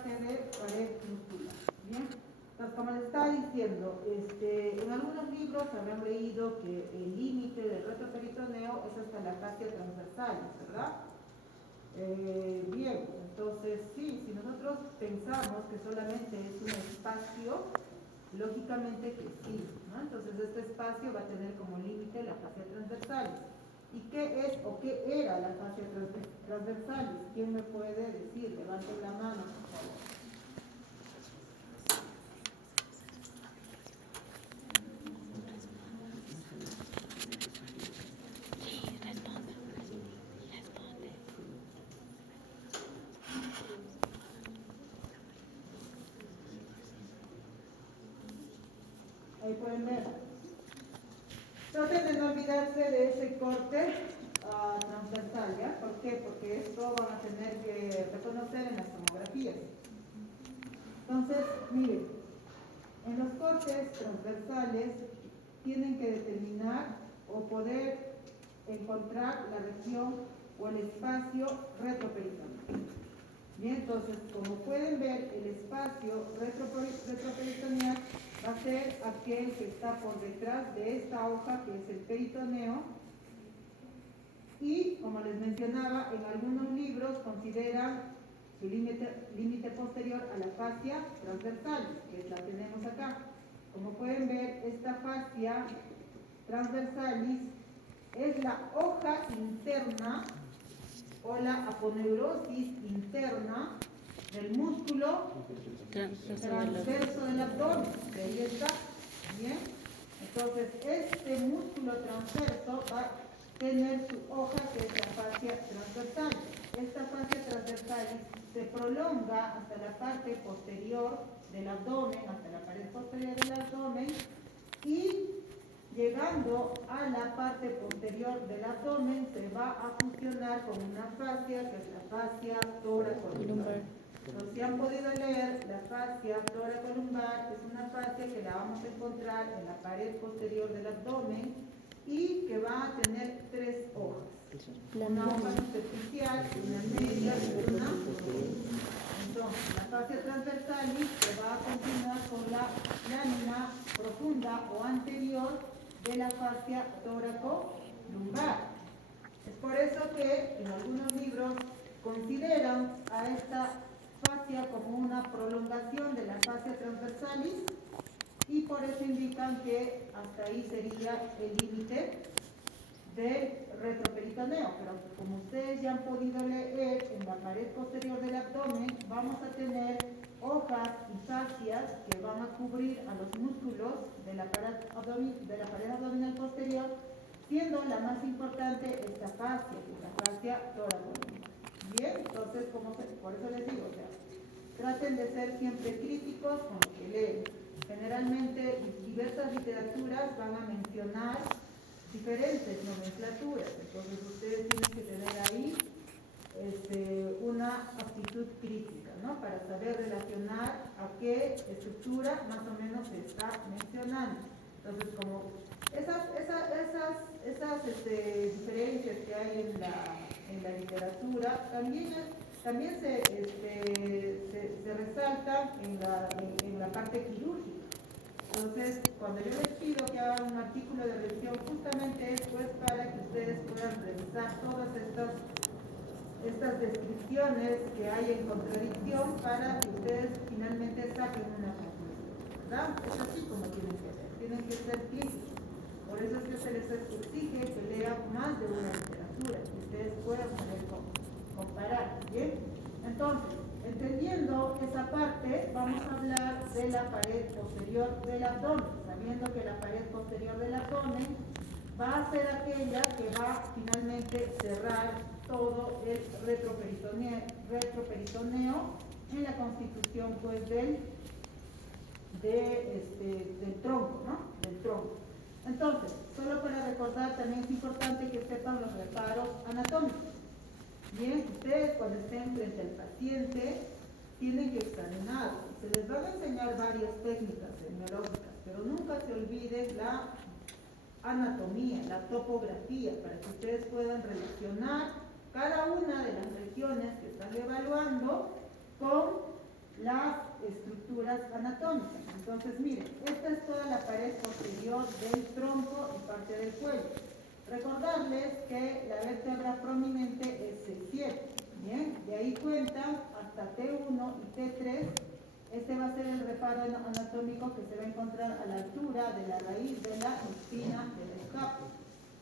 de pared muscular. Bien, entonces como les estaba diciendo, en algunos libros habrán leído que el límite del retroperitoneo es hasta la fascia transversalis, ¿verdad? Bien, entonces sí, si nosotros pensamos que solamente es un espacio, lógicamente que sí, ¿no? Entonces este espacio va a tener como límite la fascia transversalis. ¿Y qué es o qué era la fascia transversalis? ¿Quién me puede decir? Levanten la mano, por favor. Ahí pueden ver. Traten de no olvidarse de ese corte transversal, ¿ya? ¿Por qué? Porque esto van a tener que reconocer en las tomografías. Entonces, miren, en los cortes transversales tienen que determinar o poder encontrar la región o el espacio retroperitoneal. Bien, entonces, como pueden ver, el espacio retroperitoneal va a ser aquel que está por detrás de esta hoja, que es el peritoneo, y, como les mencionaba, en algunos libros consideran su límite posterior a la fascia transversal, que la tenemos acá. Como pueden ver, esta fascia transversalis es la hoja interna o la aponeurosis interna del músculo transverso del abdomen. Ahí está. Bien. Entonces, este músculo transverso va a tener su hoja, que es la fascia transversal. Esta fascia transversal se prolonga hasta la parte posterior del abdomen, hasta la pared posterior del abdomen, y llegando a la parte posterior del abdomen se va a fusionar con una fascia, que es la fascia toracolumbar. Entonces, si han podido leer, la fascia toracolumbar es una fascia que la vamos a encontrar en la pared posterior del abdomen y que va a tener tres hojas. Una hoja superficial, una media y una. Entonces, la fascia transversalis se va a continuar con la lámina profunda o anterior de la fascia toracolumbar. Es por eso que en algunos libros consideran a esta fascia como una prolongación de la fascia transversalis y por eso indican que hasta ahí sería el límite del retroperitoneo. Pero como ustedes ya han podido leer, en la pared posterior del abdomen vamos a tener hojas y fascias que van a cubrir a los músculos de la pared abdominal posterior, siendo la más importante esta fascia, que es la fascia toracolumbar. Bien, entonces, por eso les digo, o sea, traten de ser siempre críticos con lo que leen. Generalmente, diversas literaturas van a mencionar diferentes nomenclaturas, entonces ustedes tienen que tener ahí una aptitud crítica, ¿no? Para saber relacionar a qué estructura más o menos se está mencionando. Entonces, como esas diferencias que hay en la literatura también se resaltan en la parte quirúrgica. Entonces, cuando yo les pido que hagan un artículo de revisión, justamente es pues para que ustedes puedan revisar todas estas descripciones que hay en contradicción para que ustedes finalmente saquen una conclusión, ¿verdad? Es así como tienen que ser críticos. Por eso es que se les exige que lean más de una literatura, que ustedes puedan poder comparar, ¿bien? Entonces, entendiendo esa parte, vamos a hablar de la pared posterior del abdomen, sabiendo que la pared posterior del abdomen va a ser aquella que va finalmente cerrar todo el retroperitoneo en la constitución pues del tronco, ¿no? Del tronco. Entonces, solo para recordar, también es importante que sepan los reparos anatómicos. Bien, ustedes cuando estén frente al paciente tienen que examinarlo. Se les van a enseñar varias técnicas semiológicas, pero nunca se olviden la anatomía, la topografía, para que ustedes puedan relacionar cada una de las regiones que están evaluando con las estructuras anatómicas. Entonces, miren, esta es toda la pared posterior del tronco y parte del cuello. Recordarles que la vértebra prominente es C7. Bien, de ahí cuentan hasta T1 y T3. Este va a ser el reparo anatómico que se va a encontrar a la altura de la raíz de la espina del escapo.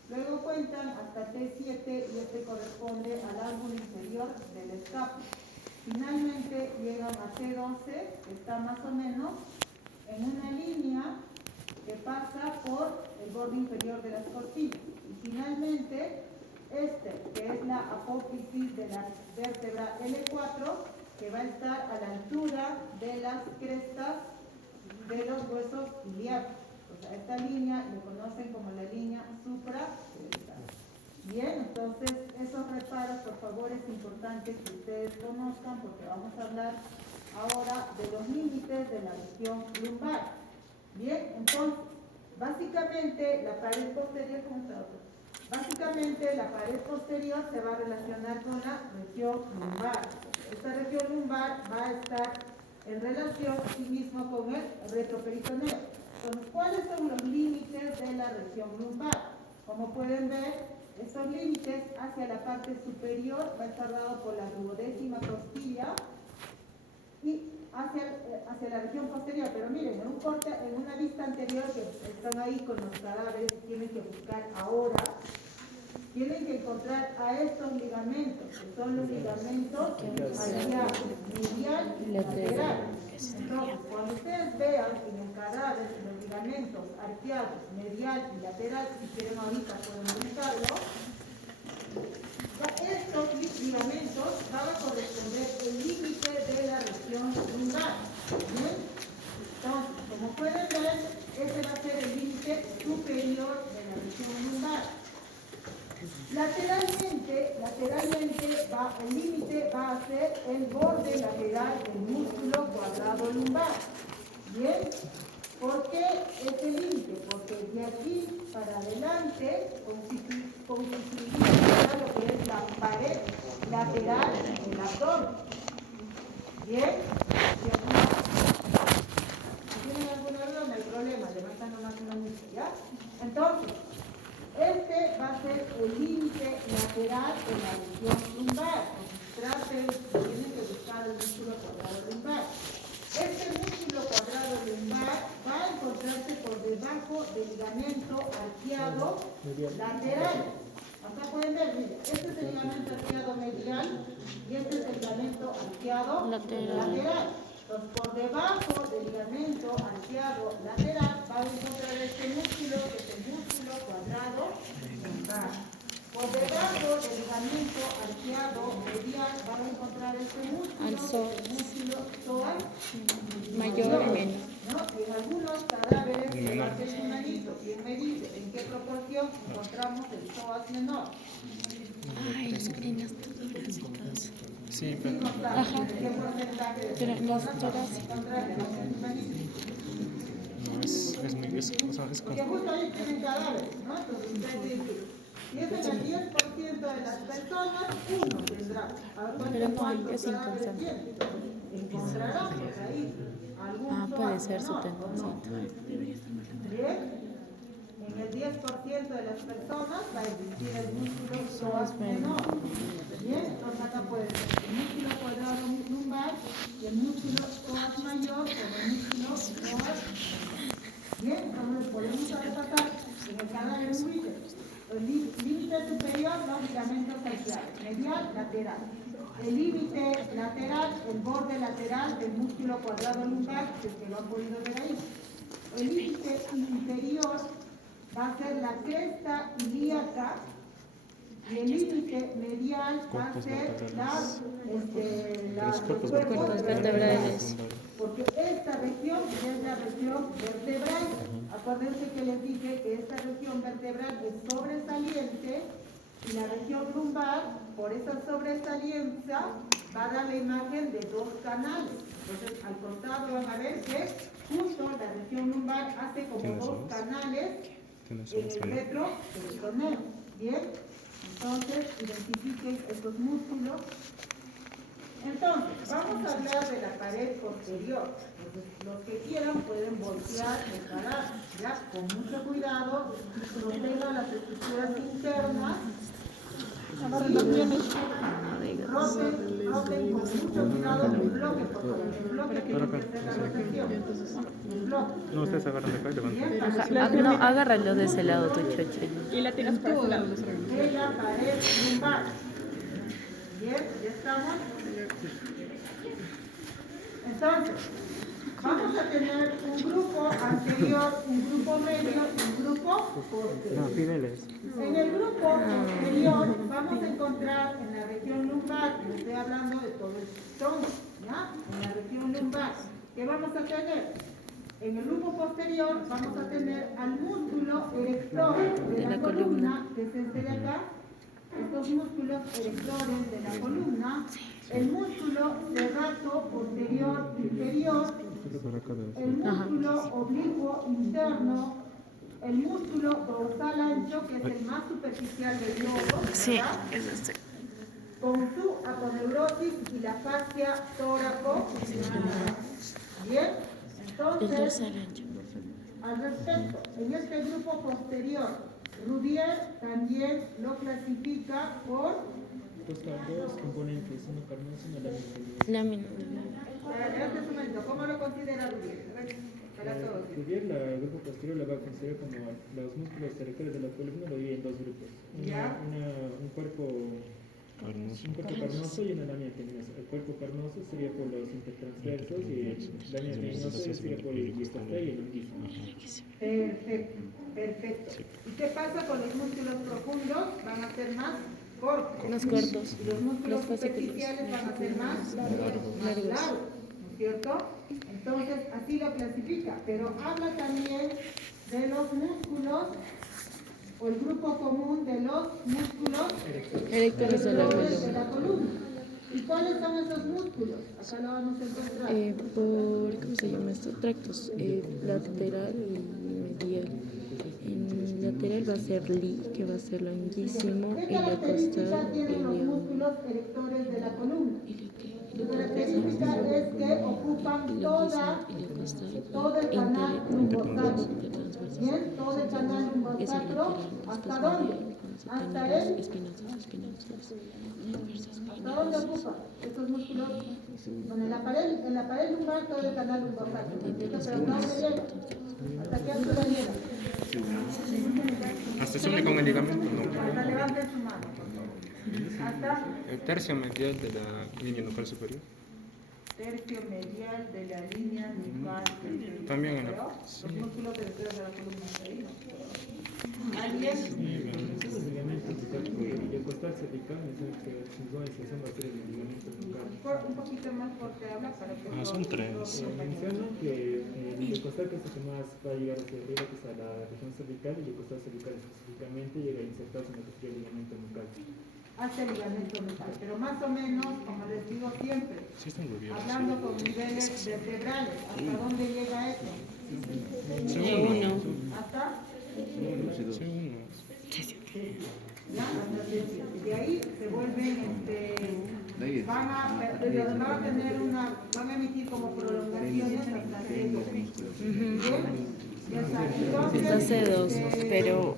Luego cuentan hasta T7 y este corresponde al ángulo inferior del escapo. Finalmente llegan a T12, que está más o menos en una línea que pasa por el borde inferior de las costillas. Y finalmente, que es la apófisis de la vértebra L4, que va a estar a la altura de las crestas de los huesos ilíacos. O sea, esta línea lo conocen como la línea supracrestal. Bien, entonces esos reparos, por favor, es importante que ustedes conozcan porque vamos a hablar ahora de los límites de la región lumbar. Bien, entonces, básicamente la pared posterior, ¿cómo está, doctor? Básicamente la pared posterior se va a relacionar con la región lumbar. Esta región lumbar va a estar en relación asimismo con el retroperitoneo. Entonces, ¿cuáles son los límites de la región lumbar? Como pueden ver, estos límites hacia la parte superior va a estar dado por la duodécima costilla y hacia la región posterior. Pero miren, en una vista anterior que están ahí con los cadáveres, tienen que buscar ahora, tienen que encontrar a estos ligamentos, que son los ligamentos arqueados, medial y lateral. Entonces, cuando ustedes vean en el cadáver los ligamentos arqueados, medial y lateral, si quieren ahorita pueden buscarlo, estos ligamentos van a corresponder el límite de la región lumbar. ¿Bien? Entonces, como pueden ver, este va a ser el límite superior de la región lumbar. Lateralmente el límite va a ser el borde lateral del músculo cuadrado lumbar. ¿Bien? ¿Por qué este límite? Porque de aquí para adelante constituiría lo que es la pared lateral del abdomen. ¿Bien? Si tienen alguna duda, no hay problema, levantan nomás una mucha, ¿ya? Entonces, este va a ser el límite lateral de la región lumbar. Tienen que buscar el músculo cuadrado lumbar. Este músculo cuadrado lumbar va a encontrarse por debajo del ligamento arqueado lateral. Acá pueden ver, miren, este es el ligamento arqueado medial y este es el ligamento arqueado lateral. Entonces, por debajo del ligamento arqueado lateral va a encontrar este músculo, que es el músculo cuadrado lumbar. Por debajo del ligamento arqueado medial va a encontrar este músculo, el músculo psoas mayor y menor. ¿No? En algunos cadáveres se va a hacer un anito. ¿Quién me dice en qué proporción encontramos el psoas menor? Ay, las colinas todas. Sí, pero... Ajá. ¿Qué porcentaje de Pero las personas todas. encontrarle? No, es muy... o sea, es Porque justo ahí tienen cadáveres, ¿no? Entonces ustedes dicen, si es en el 10% de las personas, uno tendrá. Pero no, ¿Cuántos es cadáveres inconsciente. tiene? Encontrarán por ahí algún Puede ser psoas su menor, ¿o no? Bien. En el 10% de las personas va a existir el músculo psoas menor. Bien, entonces acá puede ser el músculo cuadrado lumbar y el músculo psoas mayor con el músculo psoas. Bien, entonces podemos repasar en el cadáver límite. El límite superior, los ligamentos arqueados, medial, lateral. El límite lateral, el borde lateral del músculo cuadrado lumbar, que lo han podido ver ahí. El límite inferior va a ser la cresta ilíaca y el límite medial va a ser los cuerpos vertebrales. Porque esta región es la región vertebral. Acuérdense que les dije que esta región vertebral es sobresaliente y la región lumbar, por esa sobresaliencia, va a dar la imagen de dos canales. Entonces, al costado van a ver que justo la región lumbar hace como dos canales en el retroperitoneo. Bien, Entonces, identifiquen estos músculos. Entonces, vamos a hablar de la pared posterior. Los que quieran pueden voltear el cadáver, ya con mucho cuidado, protejan las estructuras internas. Roten con mucho cuidado el bloque, por favor. El bloque tiene que ser la rotación. El bloque. No, ustedes agarran de acá y levantan. Bien, No, agárralo de ese lado, tu choche. Y la tiras para ese lado. de la pared lumbar. Bien, ya estamos. Entonces, vamos a tener un grupo anterior, un grupo medio y un grupo posterior. No, Fideles. En el grupo posterior vamos a encontrar en la región lumbar, les estoy hablando de todo el tronco, ¿ya? En la región lumbar, ¿qué vamos a tener? En el grupo posterior vamos a tener al músculo erector de la columna, que es este de acá, estos músculos erectores de la columna, el músculo serrato posterior inferior, el músculo oblicuo interno, el músculo dorsal ancho, que es el más superficial del globo, Sí, ¿verdad? es este. Con su aponeurosis y la fascia tóraco. Bien, El entonces, dorsal ancho. al respecto, en este grupo posterior, Rudier también lo clasifica por Dos componentes, uno carnoso y uno lámina. Lámina. este momento, ¿cómo lo considera Rudier? Para todos. El grupo posterior la va a considerar como los músculos erectores de la columna, lo divide en dos grupos. Ya. Un cuerpo carnoso y una lámina teninosa. El cuerpo carnoso sería por los intertransversos y la lámina teninosa sería por el diastema y el longizo. Perfecto, perfecto. ¿Y qué pasa con los músculos profundos? Van a ser más cortos. Más cortos. Y los músculos Los fascículos. superficiales van a ser más largos, ¿no es cierto? Entonces, así lo clasifica, pero habla también de los músculos, o el grupo común de los músculos Erectores de la erectores de columna. la columna. ¿Y cuáles son esos músculos? Acá lo vamos a encontrar. ¿Cómo se llama esto? Tractos. Lateral y medial. En lateral va a ser li, que va a ser longuísimo, ¿Qué y la característica costal tienen los ilion. músculos erectores de la columna? Su característica es que ocupan todo el canal lumbosacro. Bien, todo el canal lumbosacro. ¿Hasta dónde? Hasta él. ¿Hasta dónde ocupan estos músculos? Bueno, en la pared lumbar todo el canal lumbosacro. Pero ¿hasta dónde llega? ¿Hasta qué altura llega? ¿Hasta se une con el ligamento? No. Hasta levanten su mano, por favor. Hasta El tercio medial de la línea nucal superior. tercio medial de la línea nucal superior. También en la- Los músculos erectores de la columna vertebral. ¿Alguien? Los ligamentos y el costal cervical, son va a ser el ligamento nucal. Un poquito más fuerte habla para que Son tres. Menciono que el costal que es el que más va a llegar hacia arriba, que es a la región cervical, y el costal cervical específicamente llega a insertarse en lo que sería el ligamento nucal. hace el ligamento nucal, pero más o menos, como les digo siempre, Sí, están muy bien. hablando con niveles vertebrales, ¿hasta dónde llega eso? Uno. ¿Hasta? Sí, ¿Ya? Hasta tercio. Y de ahí se vuelven, van a tener van a emitir como prolongaciones hasta tercio. Bien, ya está. Entonces, Está sedos, pero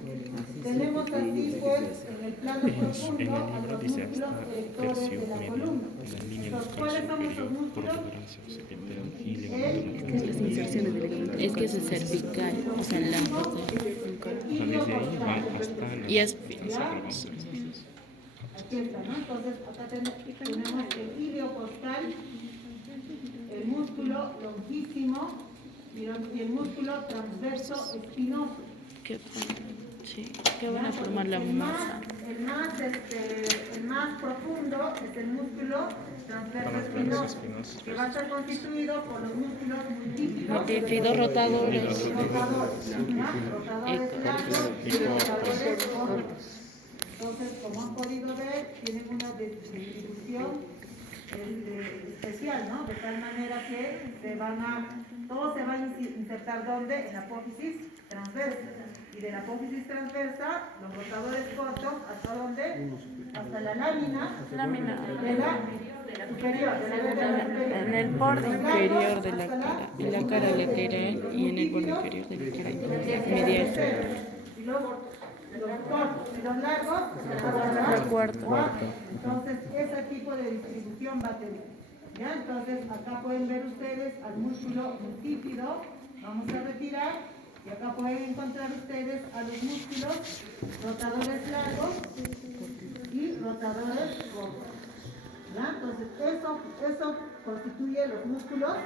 tenemos así pues en el plano profundo en el a libro los dice músculos hasta erectores tercio de la medio columna. en la línea Entonces, nucal ¿cuáles son superior, esos músculos? protuberancia occipital y ligamento nucal. es que es cervical, o sea, la O sea, desde ahí van hasta la y es Aquí está, ¿no? Entonces, acá tenemos el iliocostal, el músculo longuísimo y el músculo transverso espinoso. que sí, que van a formar la masa. El más profundo es el músculo transverso espinoso, que va a ser constituido por los músculos Multífidos rotadores. rotadores largos y rotadores cortos. Entonces, como han podido ver, tienen una distribución especial, ¿no? De tal manera que todo se va a insertar insertar ¿dónde? En la apófisis transversa. Y de la apófisis transversa, los rotadores cortos, ¿hasta dónde? Hasta la lámina de la superior, de la superior. En el borde inferior de la cara, en la cara lateral y en el borde inferior de la cara medial. Y luego los cortos y los largos, La cuarta. entonces ese tipo de distribución va a tener. ¿Ya? Entonces acá pueden ver ustedes al músculo multífido, vamos a retirar, y acá pueden encontrar ustedes a los músculos rotadores largos y rotadores cortos. ¿Ya? Entonces eso constituye los músculos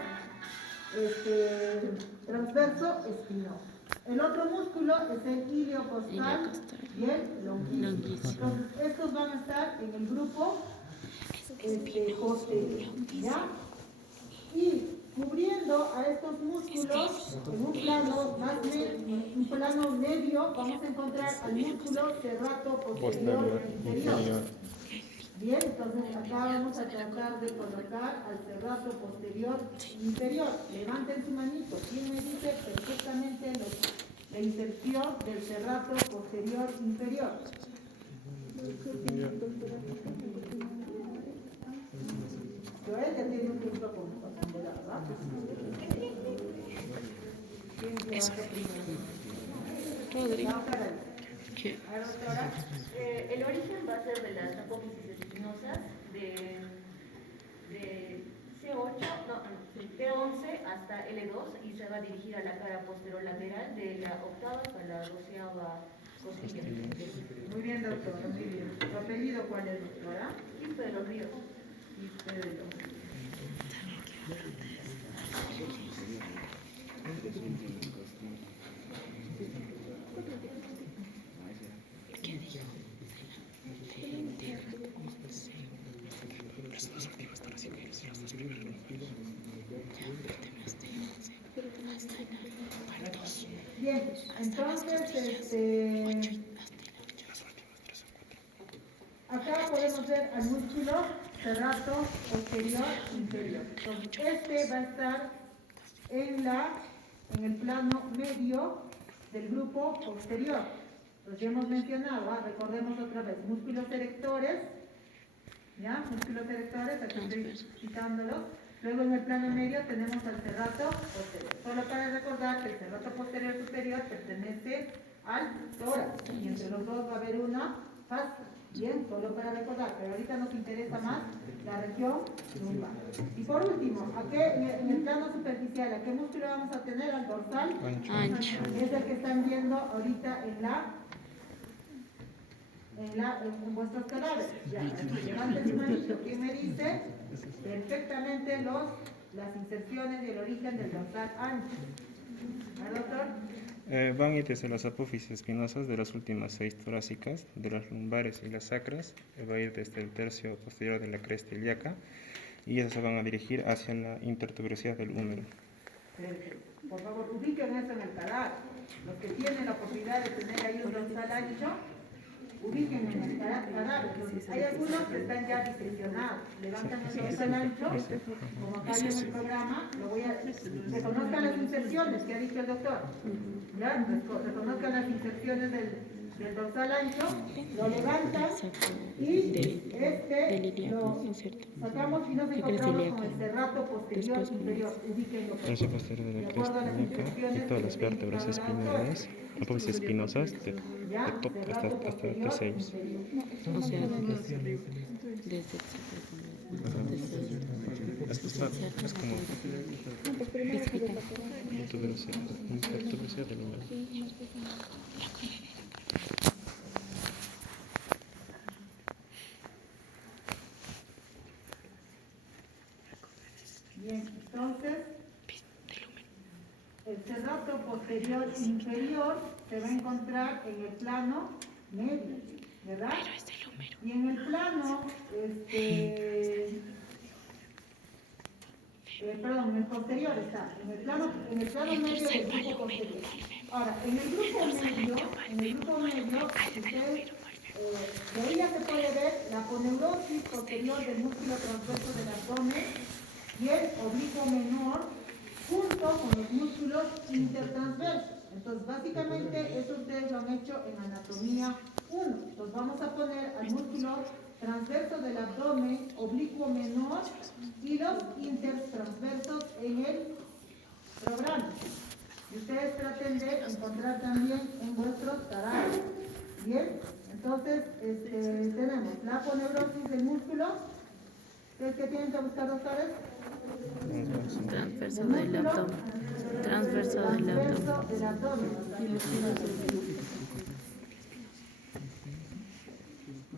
transverso espinoso. El otro músculo es el iliocostal y el longuísimo. Entonces estos van a estar en el grupo posterior, ¿ya? Y cubriendo a estos músculos en un plano medio, vamos a encontrar al músculo serrato posterior inferior. Bien, entonces acá vamos a tratar de colocar al serrato posterior inferior. Levanten su manito. ¿Quién me dice perfectamente la inserción del serrato posterior inferior? Joel ya tiene un punto con candela, ¿verdad? ¿Quién levanta primero? Rodrigo. La otra vez. ¿Qué? A ver, doctora. El origen va a ser de las apófisis espinosas de P11 hasta L2 y se va a dirigir a la cara posterior lateral de la octava a la 12ª costilla. Muy bien, doctor. Muy bien. ¿Tu apellido cuál es, doctora? Quispe de los Ríos. Quispe de los Ríos. Bien, entonces, acá podemos ver al músculo serrato posterior inferior. Entonces, este va a estar en el plano medio del grupo posterior. Los ya hemos mencionado, recordemos otra vez, músculos erectores, ¿ya? Músculos erectores, aquí estoy citándolos. Luego en el plano medio tenemos al serrato posterior. Solo para recordar que el serrato posterior superior pertenece al tórax y entre los dos va a haber una fascia. Bien, solo para recordar, pero ahorita nos interesa más la región lumbar. Y por último, aquí en el plano superficial, ¿a qué músculo vamos a tener? Al dorsal Ancho. Es el que están viendo ahorita en vuestros cadáveres. Ya, levanten su manito. ¿Quién me dice perfectamente las inserciones y el origen del dorsal ancho? ¿Ah, doctor? Van a ir desde las apófisis espinosas de las últimas 6 torácicas, de las lumbares y las sacras, va a ir desde el tercio posterior de la cresta ilíaca y esas se van a dirigir hacia la intertuberosidad del húmero. Perfecto. Por favor, ubiquen eso en el cadáver. Los que tienen la posibilidad de tener ahí un dorsal ancho, ubiquen en el cadáver. Hay algunos que están ya diseccionados. Levantan el dorsal ancho, como acá hay en el programa, reconozcan las inserciones que ha dicho el doctor. ¿Ya? Reconozcan las inserciones del dorsal ancho, lo levantan y lo sacamos y nos encontramos con el serrato posterior superior. Ubíquenlo. Tercio posterior de la cresta ilíaca y todas las vértebras espinales, apófisis espinosas de top hasta el T6. O sea, desde el Es como intertuberosidad del húmero. Bien, entonces, el serrato posterior inferior se va a encontrar en el plano medio, ¿verdad? Y en el plano, en el posterior está, en el plano medio del grupo posterior. Ahora, en el grupo medio, ustedes, de ahí ya se puede ver la aponeurosis posterior del músculo transverso del abdomen y el oblicuo menor junto con los músculos Entonces, básicamente, eso ustedes lo han hecho en anatomía 1. Entonces, vamos a poner al músculo transverso del abdomen, oblicuo menor y los intertransversos en el programa. Y ustedes traten de encontrar también en vuestros taragos. Bien, entonces tenemos la aponeurosis del músculo. ¿Ustedes qué tienen que buscar, doctores? Transverso del abdomen. Transverso del abdomen. Transverso del abdomen.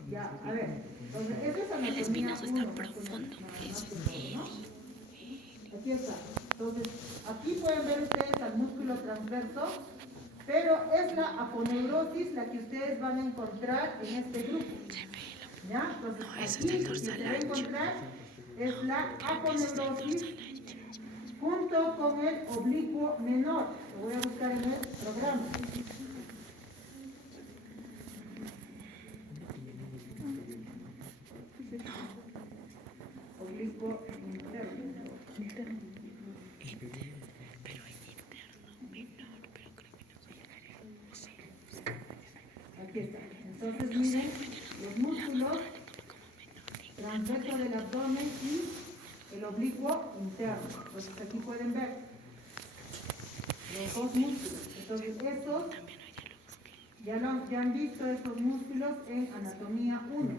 Ya, a ver. Entonces, esa es anatomía El espinazo está 1, profundo. Aquí está. Entonces, aquí pueden ver ustedes al músculo transverso, pero es la aponeurosis la que ustedes van a encontrar en este grupo. ¿Ya? Entonces, aquí lo que se va a encontrar es la aponeurosis junto con el oblicuo menor. Lo voy a buscar en el programa. Oblicuo interno. Aquí está. Entonces miren los músculos transverso del abdomen y el oblicuo interno. Entonces aquí pueden ver los dos músculos. Entonces estos ya han visto estos músculos en anatomía 1.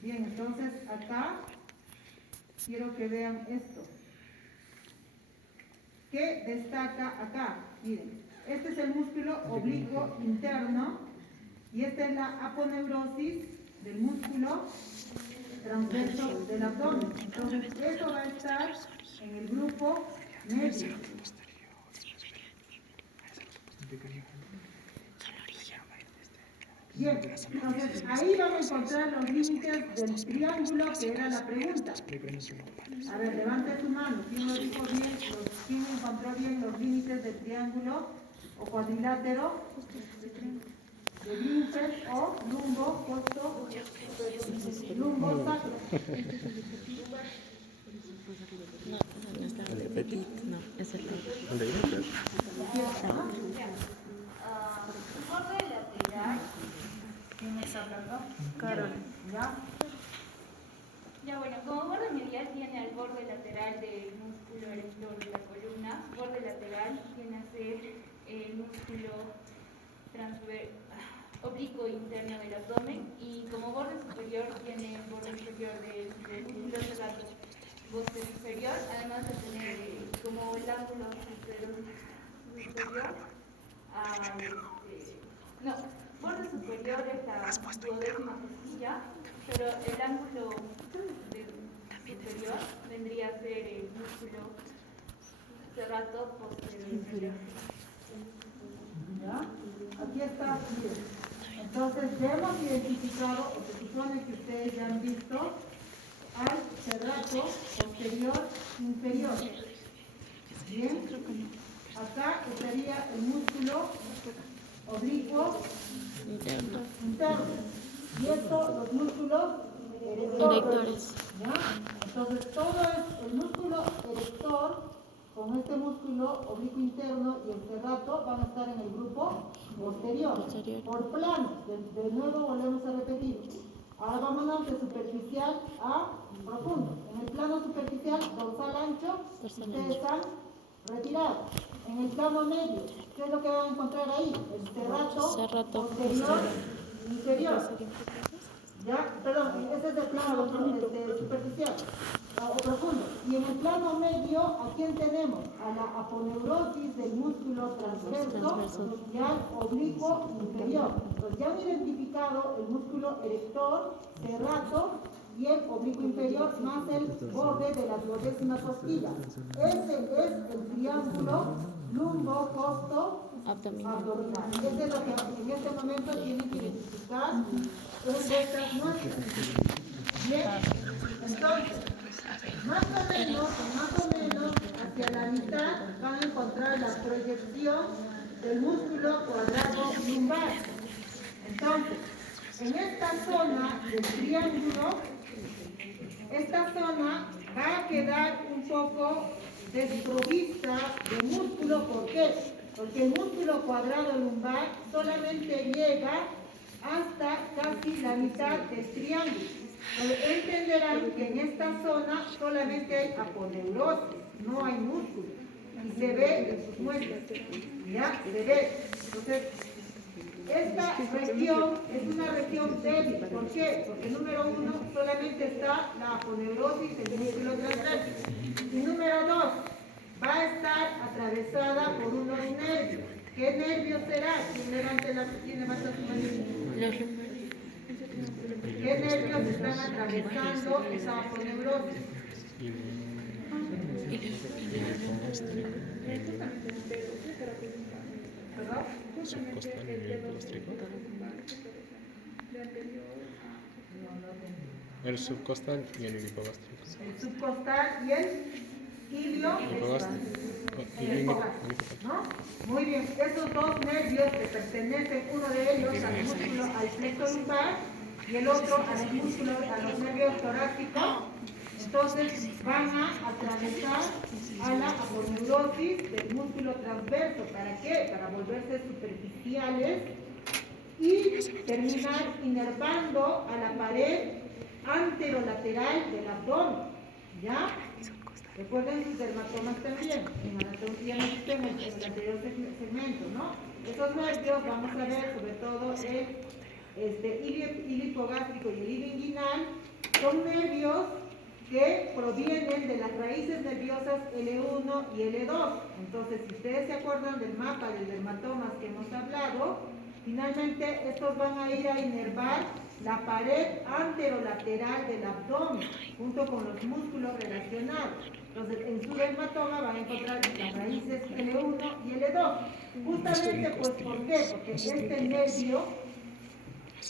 Bien, entonces acá quiero que vean esto. ¿Qué destaca acá? Miren, este es el músculo oblicuo interno y esta es la aponeurosis del músculo transverso del abdomen. Entonces, eso va a estar en el grupo medio. Bien, entonces ahí van a encontrar los límites del triángulo que era la pregunta. A ver, levante su mano. ¿Quién lo dijo bien? ¿Quién encontró bien los límites del triángulo o cuadrilátero? De Greenfeld o lumbo, costo, lumbo, sacro. No está repetido, no, es el Borde lateral. ¿Quién está hablando? Carol. ¿Ya? Ya bueno, como borde medial tiene al borde lateral del músculo erector de la columna, borde lateral viene a ser el músculo oblicuo interno del abdomen y como borde superior tiene el borde inferior del músculo serrato inferior, además de tener como el ángulo superior borde superior es la duodécima costilla, pero el ángulo superior vendría a ser el músculo serrato posterior inferior. ¿Ya? Aquí está, miren. Entonces, ya hemos identificado, o se supone que ustedes ya han visto, al serrato posterior inferior. Bien, acá estaría el músculo oblicuo interno. interno. Y esto, los músculos Erectores. ¿ya? Entonces, todo es el músculo erector con este músculo oblicuo interno y el serrato van a estar en el grupo posterior. Por plano, de nuevo volvemos a repetir. Ahora vámonos de superficial a profundo. En el plano superficial, dorsal ancho, ustedes están retirados. En el plano medio, ¿qué es lo que van a encontrar ahí? El serrato posterior inferior. ¿Ya? Perdón, ese es el plano superficial o profundo. Y en el plano medio, ¿a quién tenemos? A la aponeurosis del músculo transverso y al oblicuo inferior. Entonces ya han identificado el músculo erector, serrato y el oblicuo inferior más el borde de la duodécima costilla. Ese es el triángulo lumbo-costo abdominal. Ese es lo que en este momento tienen que identificar en vuestras muestras. Bien, entonces, más o menos, hacia la mitad van a encontrar la proyección del músculo cuadrado lumbar. Entonces, en esta zona del triángulo, esta zona va a quedar un poco desprovista de músculo. ¿Por qué? Porque el músculo cuadrado lumbar solamente llega hasta casi la mitad del triángulo. Entenderán que en esta zona solamente hay aponeurosis, no hay músculo. Y se ve en sus muestras. ¿Ya? Se ve. Entonces, esta región es una región débil. ¿Por qué? Porque número 1 solamente está la aponeurosis del músculo transverso. Y número 2, va a estar atravesada por unos nervios. ¿Qué nervios será? ¿Quién levanta su manito? ¿Qué nervios están atravesando esa aponeurosis? ¿Perdón? Subcostal y el gástrico. El subcostal y el hipogástrico. El subcostal y el ¿no? Muy bien, esos dos nervios que pertenecen, uno de ellos al músculo, al plexo lumbar y el otro al músculo, a los nervios torácicos, entonces van a atravesar a la aponeurosis del músculo transverso. ¿Para qué? Para volverse superficiales y terminar inervando a la pared anterolateral del abdomen. ¿Ya? Recuerden sus dermatomas también, en anatomía en el anterior segmento, ¿no? Esos nervios vamos a ver, sobre todo el hipogástrico y el ilioinguinal, son nervios que provienen de las raíces nerviosas L1 y L2. Entonces, si ustedes se acuerdan del mapa de dermatomas que hemos hablado, finalmente estos van a ir a inervar la pared anterolateral del abdomen, junto con los músculos relacionados. Entonces, en su dermatoma van a encontrar las raíces L1 y L2. Justamente, pues, ¿por qué? Porque este nervio,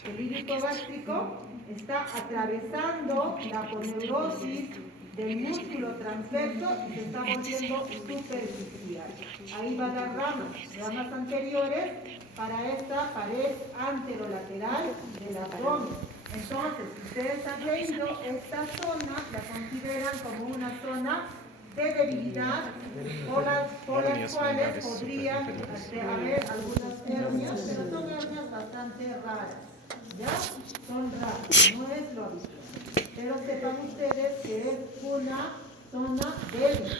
el ilio gástrico, está atravesando la aponeurosis del músculo transverso y se está volviendo superficial. Ahí van las ramas anteriores para esta pared anterolateral del abdomen. Entonces, ustedes han leído, esta zona la consideran como una zona de debilidad por las cuales podrían haber algunas hernias, pero son hernias bastante raras. ¿Ya? Son raras, no es lo habitual. Pero sepan ustedes que es una zona débil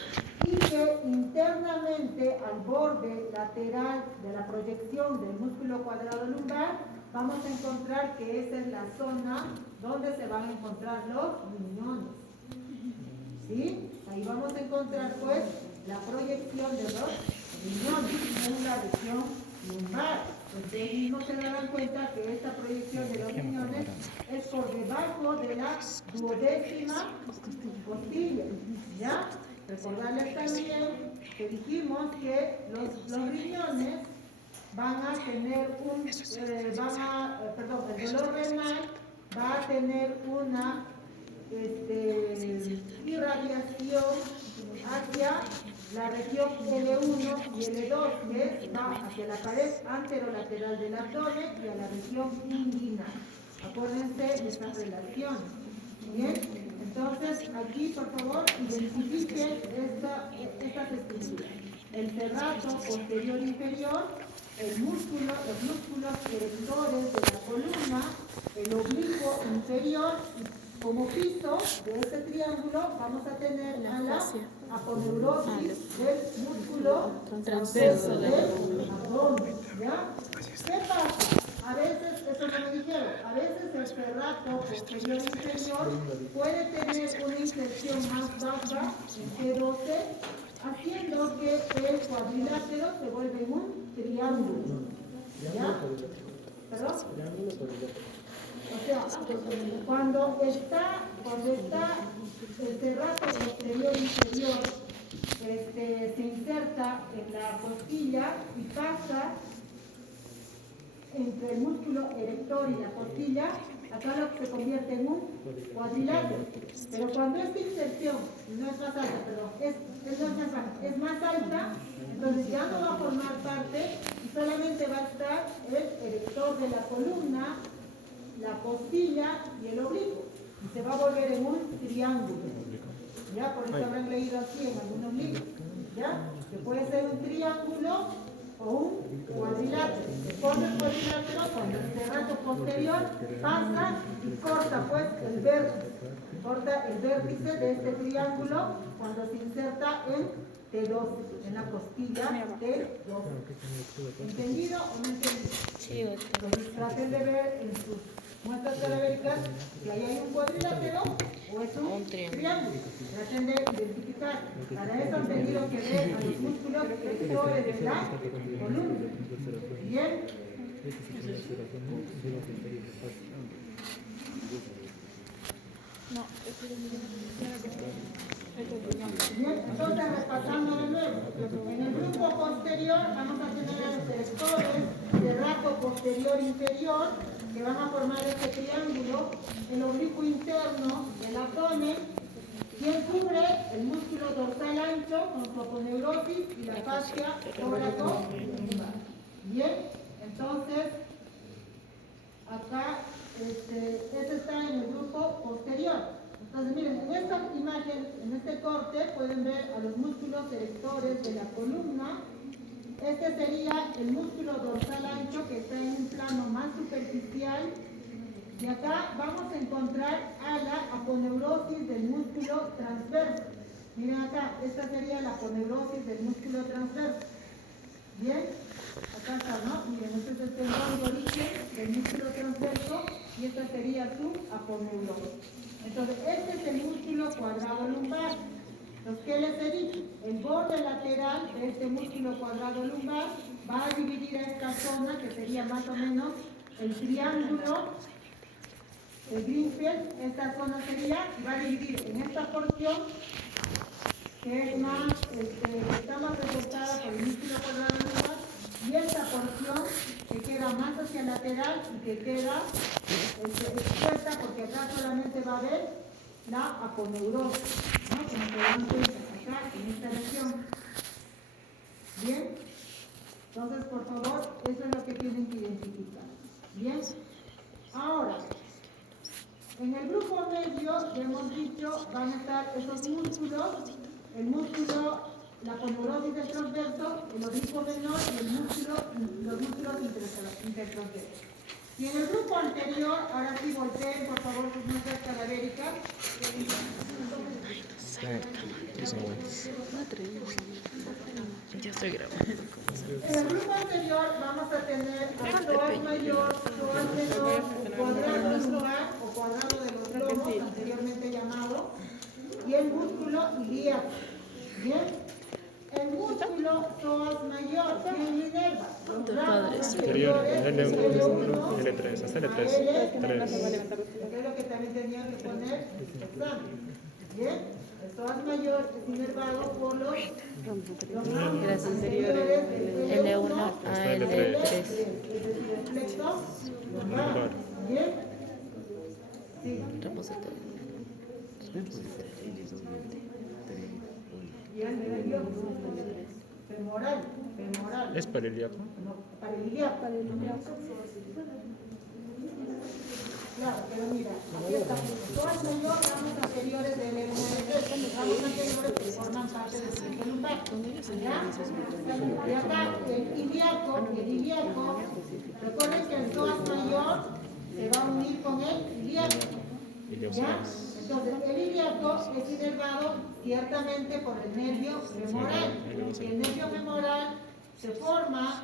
y que internamente al borde lateral de la proyección del músculo cuadrado lumbar vamos a encontrar que esa es la zona donde se van a encontrar los riñones. ¿Sí? Ahí vamos a encontrar pues la proyección de los riñones en la región lumbar. Ustedes mismos se darán cuenta que esta proyección de los riñones es por debajo de la duodécima costilla. ¿Ya? Recordarles también que dijimos que los riñones van a tener el dolor renal va a tener una irradiación hacia la región L1 y L2, que va hacia la pared anterolateral del abdomen y a la región inguinal. Acuérdense de estas relaciones. Bien, entonces aquí por favor identifiquen estas estructuras. El serrato posterior inferior, los músculos erectores de la columna, el oblicuo inferior. Como piso de este triángulo vamos a tener a la aponeurosis del músculo transverso del abdomen. ¿Ya? ¿Qué pasa? A veces, eso no me dijeron, a veces el serrato posterior inferior puede tener una inserción más baja en G12, haciendo que el cuadrilátero se vuelva en un triángulo. ¿Ya? ¿Perdón? O sea, cuando está el serrato posterior inferior se inserta en la costilla y pasa entre el músculo erector y la costilla, acá lo que se convierte en un cuadrilátero. Pero cuando esta inserción no es más alta, perdón, es más alta, entonces ya no va a formar parte y solamente va a estar el erector de la columna, la costilla y el oblicuo. Y se va a volver en un triángulo. ya por eso habrán leído así en algunos libros, ya, que puede ser un triángulo o un cuadrilátero. Se pone el cuadrilátero cuando el cerrato posterior pasa y corta pues el vértice. Corta el vértice de este triángulo cuando se inserta en T2, en la costilla T2. ¿Entendido o no entendido? Sí, doctora. Entonces traten de ver en sus muestras cadavéricas si ahí hay un cuadrilátero o es un triángulo. Traten de identificar. Para eso han tenido que ver a los músculos flexores de la columna. Bien. Bien, entonces repasando de nuevo. En el grupo posterior vamos a tener a los erectores de rato posterior inferior que van a formar este triángulo, el oblicuo interno del abdomen, quien cubre el músculo dorsal ancho con su aponeurosis y la fascia tóraco-lumbar. Bien, entonces acá este está en el grupo posterior. Entonces miren, en esta imagen, en este corte, pueden ver a los músculos erectores de la columna. Este sería el músculo dorsal ancho que está en un plano más superficial. Y acá vamos a encontrar a la aponeurosis del músculo transverso. Miren acá, esta sería la aponeurosis del músculo transverso. Bien, acá está, ¿no? Miren, este es el tendón de origen del músculo transverso y esta sería su aponeurosis. Entonces, este es el músculo cuadrado lumbar. Entonces, ¿qué les he dicho? El borde lateral de este músculo cuadrado lumbar va a dividir a esta zona, que sería más o menos el triángulo de Greenfield. Esta zona sería, y va a dividir en esta porción, que es más, está más resaltada por el músculo cuadrado lumbar, y esta porción que queda más hacia lateral y que queda expuesta porque acá solamente va a haber la aponeurosis, ¿no? Como se dan cuenta acá en esta región. Bien, entonces por favor, eso es lo que tienen que identificar. Bien, ahora, en el grupo medio, ya hemos dicho, van a estar esos músculos, el músculo, la aponeurosis del transverso, el oblicuo menor y el músculo, los músculos intertransversos. Y en el grupo anterior, ahora sí volteen por favor sus muestras cadavéricas. Ya estoy grabando. En el grupo anterior vamos a tener al psoas mayor, psoas menor, cuadrado lumbar o cuadrado de los lomos, anteriormente llamado, y el músculo ilíaco. Bien. El músculo psoas mayor, ¿quién inerva? Los ramos anteriores, L1, L3, hasta L3. L3. Es lo que también tenían que poner en su examen. Bien, el psoas mayor es inervado por los ramos anteriores del L1 L1 a L3. es decir, el flexo lumbar. Bien. Sí. Y el nervio femoral. ¿Es para el ilíaco? No, para el ilíaco. Claro, pero mira, aquí está. Todas mayor, ramos anteriores del L1 L3. Ramos anteriores que forman parte del flexo lumbar. ¿Ya? Y acá el ilíaco, recuerden que el psoas mayor se va a unir con el ilíaco. ¿Ya? Entonces, el ilíaco es inervado ciertamente por el nervio femoral. Y el nervio femoral se forma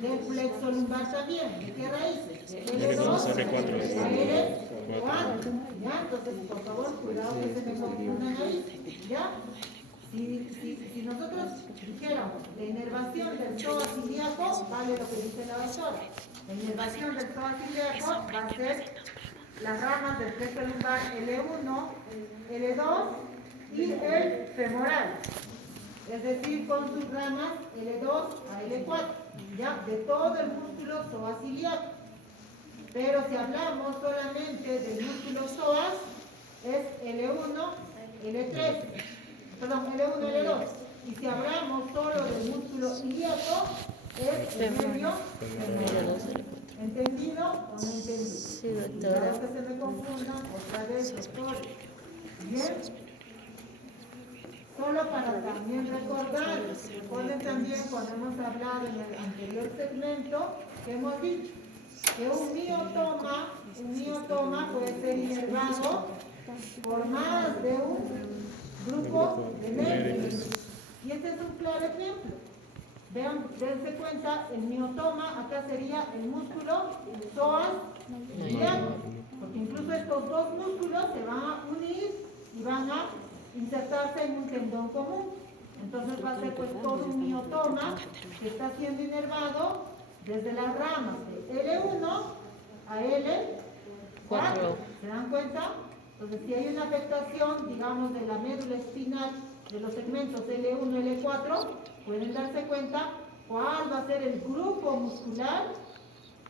del flexo lumbar también. ¿De qué raíces? L2 L4. a L4. ¿Ya? Entonces, por favor, cuidado que se me confundan ahí. ¿Ya? Si nosotros dijéramos la inervación del psoas ilíaco, vale lo que dice la doctora. La inervación del psoas ilíaco va a ser las ramas del flexo lumbar L1, L2 y el femoral, es decir, con sus ramas L2 a L4, ya, de todo el músculo psoas ilíaco. Pero si hablamos solamente del músculo psoas, es L1, L3, perdón, L1, L2. Y si hablamos solo del músculo ilíaco, es el nervio femoral. ¿Entendido o no entendido? Sí, doctora. Para que se me confundan otra vez, doctor. Bien. solo para también recordar, recuerden también cuando hemos hablado en el anterior segmento que hemos dicho que un miotoma puede ser inervado por más de un grupo de nervios. Y este es un claro ejemplo. Vean, dense cuenta, el miotoma acá sería el músculo psoas ilíaco, porque incluso estos dos músculos se van a unir y van a insertarse en un tendón común. Entonces va a ser pues todo un miotoma que está siendo inervado desde las ramas de L1 a L4. ¿Se dan cuenta? Entonces si hay una afectación, digamos, de la médula espinal de los segmentos L1 y L4, pueden darse cuenta cuál va a ser el grupo muscular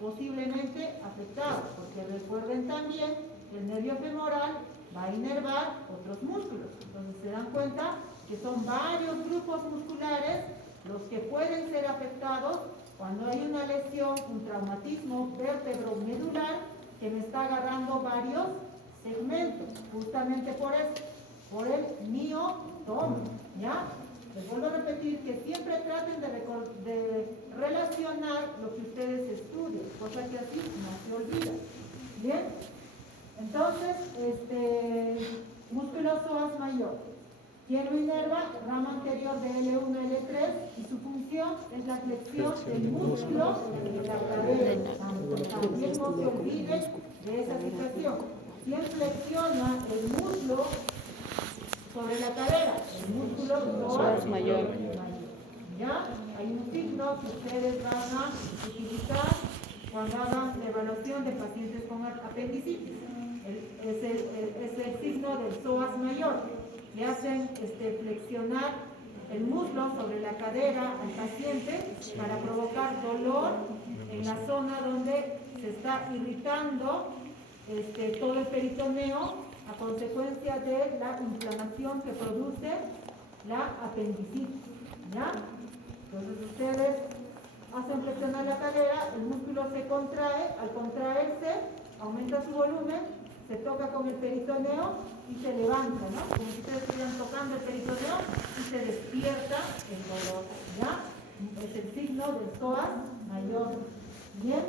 posiblemente afectado, porque recuerden también que el nervio femoral va a inervar otros músculos. Entonces se dan cuenta que son varios grupos musculares los que pueden ser afectados cuando hay una lesión, un traumatismo vértebro-medular que me está agarrando varios segmentos, justamente por eso, por el miotoma, ¿ya? Les vuelvo a repetir que siempre traten de relacionar lo que ustedes estudian, cosa que así no se olvida. Bien, entonces, músculo psoas mayor. ¿Quién lo inerva? Rama anterior de L1 a L3 y su función es la flexión del músculo de la cadera. También no se olviden de esa situación. ¿Quién flexiona el músculo sobre la cadera? El músculo psoas mayor. ¿Ya? Hay un signo que ustedes van a utilizar cuando hagan la evaluación de pacientes con apendicitis. Es el signo del psoas mayor. Le hacen flexionar el muslo sobre la cadera al paciente para provocar dolor en la zona donde se está irritando todo el peritoneo a consecuencia de la inflamación que produce la apendicitis. ¿Ya? Entonces ustedes hacen flexionar la cadera, el músculo se contrae, al contraerse aumenta su volumen, se toca con el peritoneo y se levanta, ¿no? Como si ustedes estuvieran tocando el peritoneo y se despierta el dolor, ¿ya? Es el signo del psoas mayor. Bien.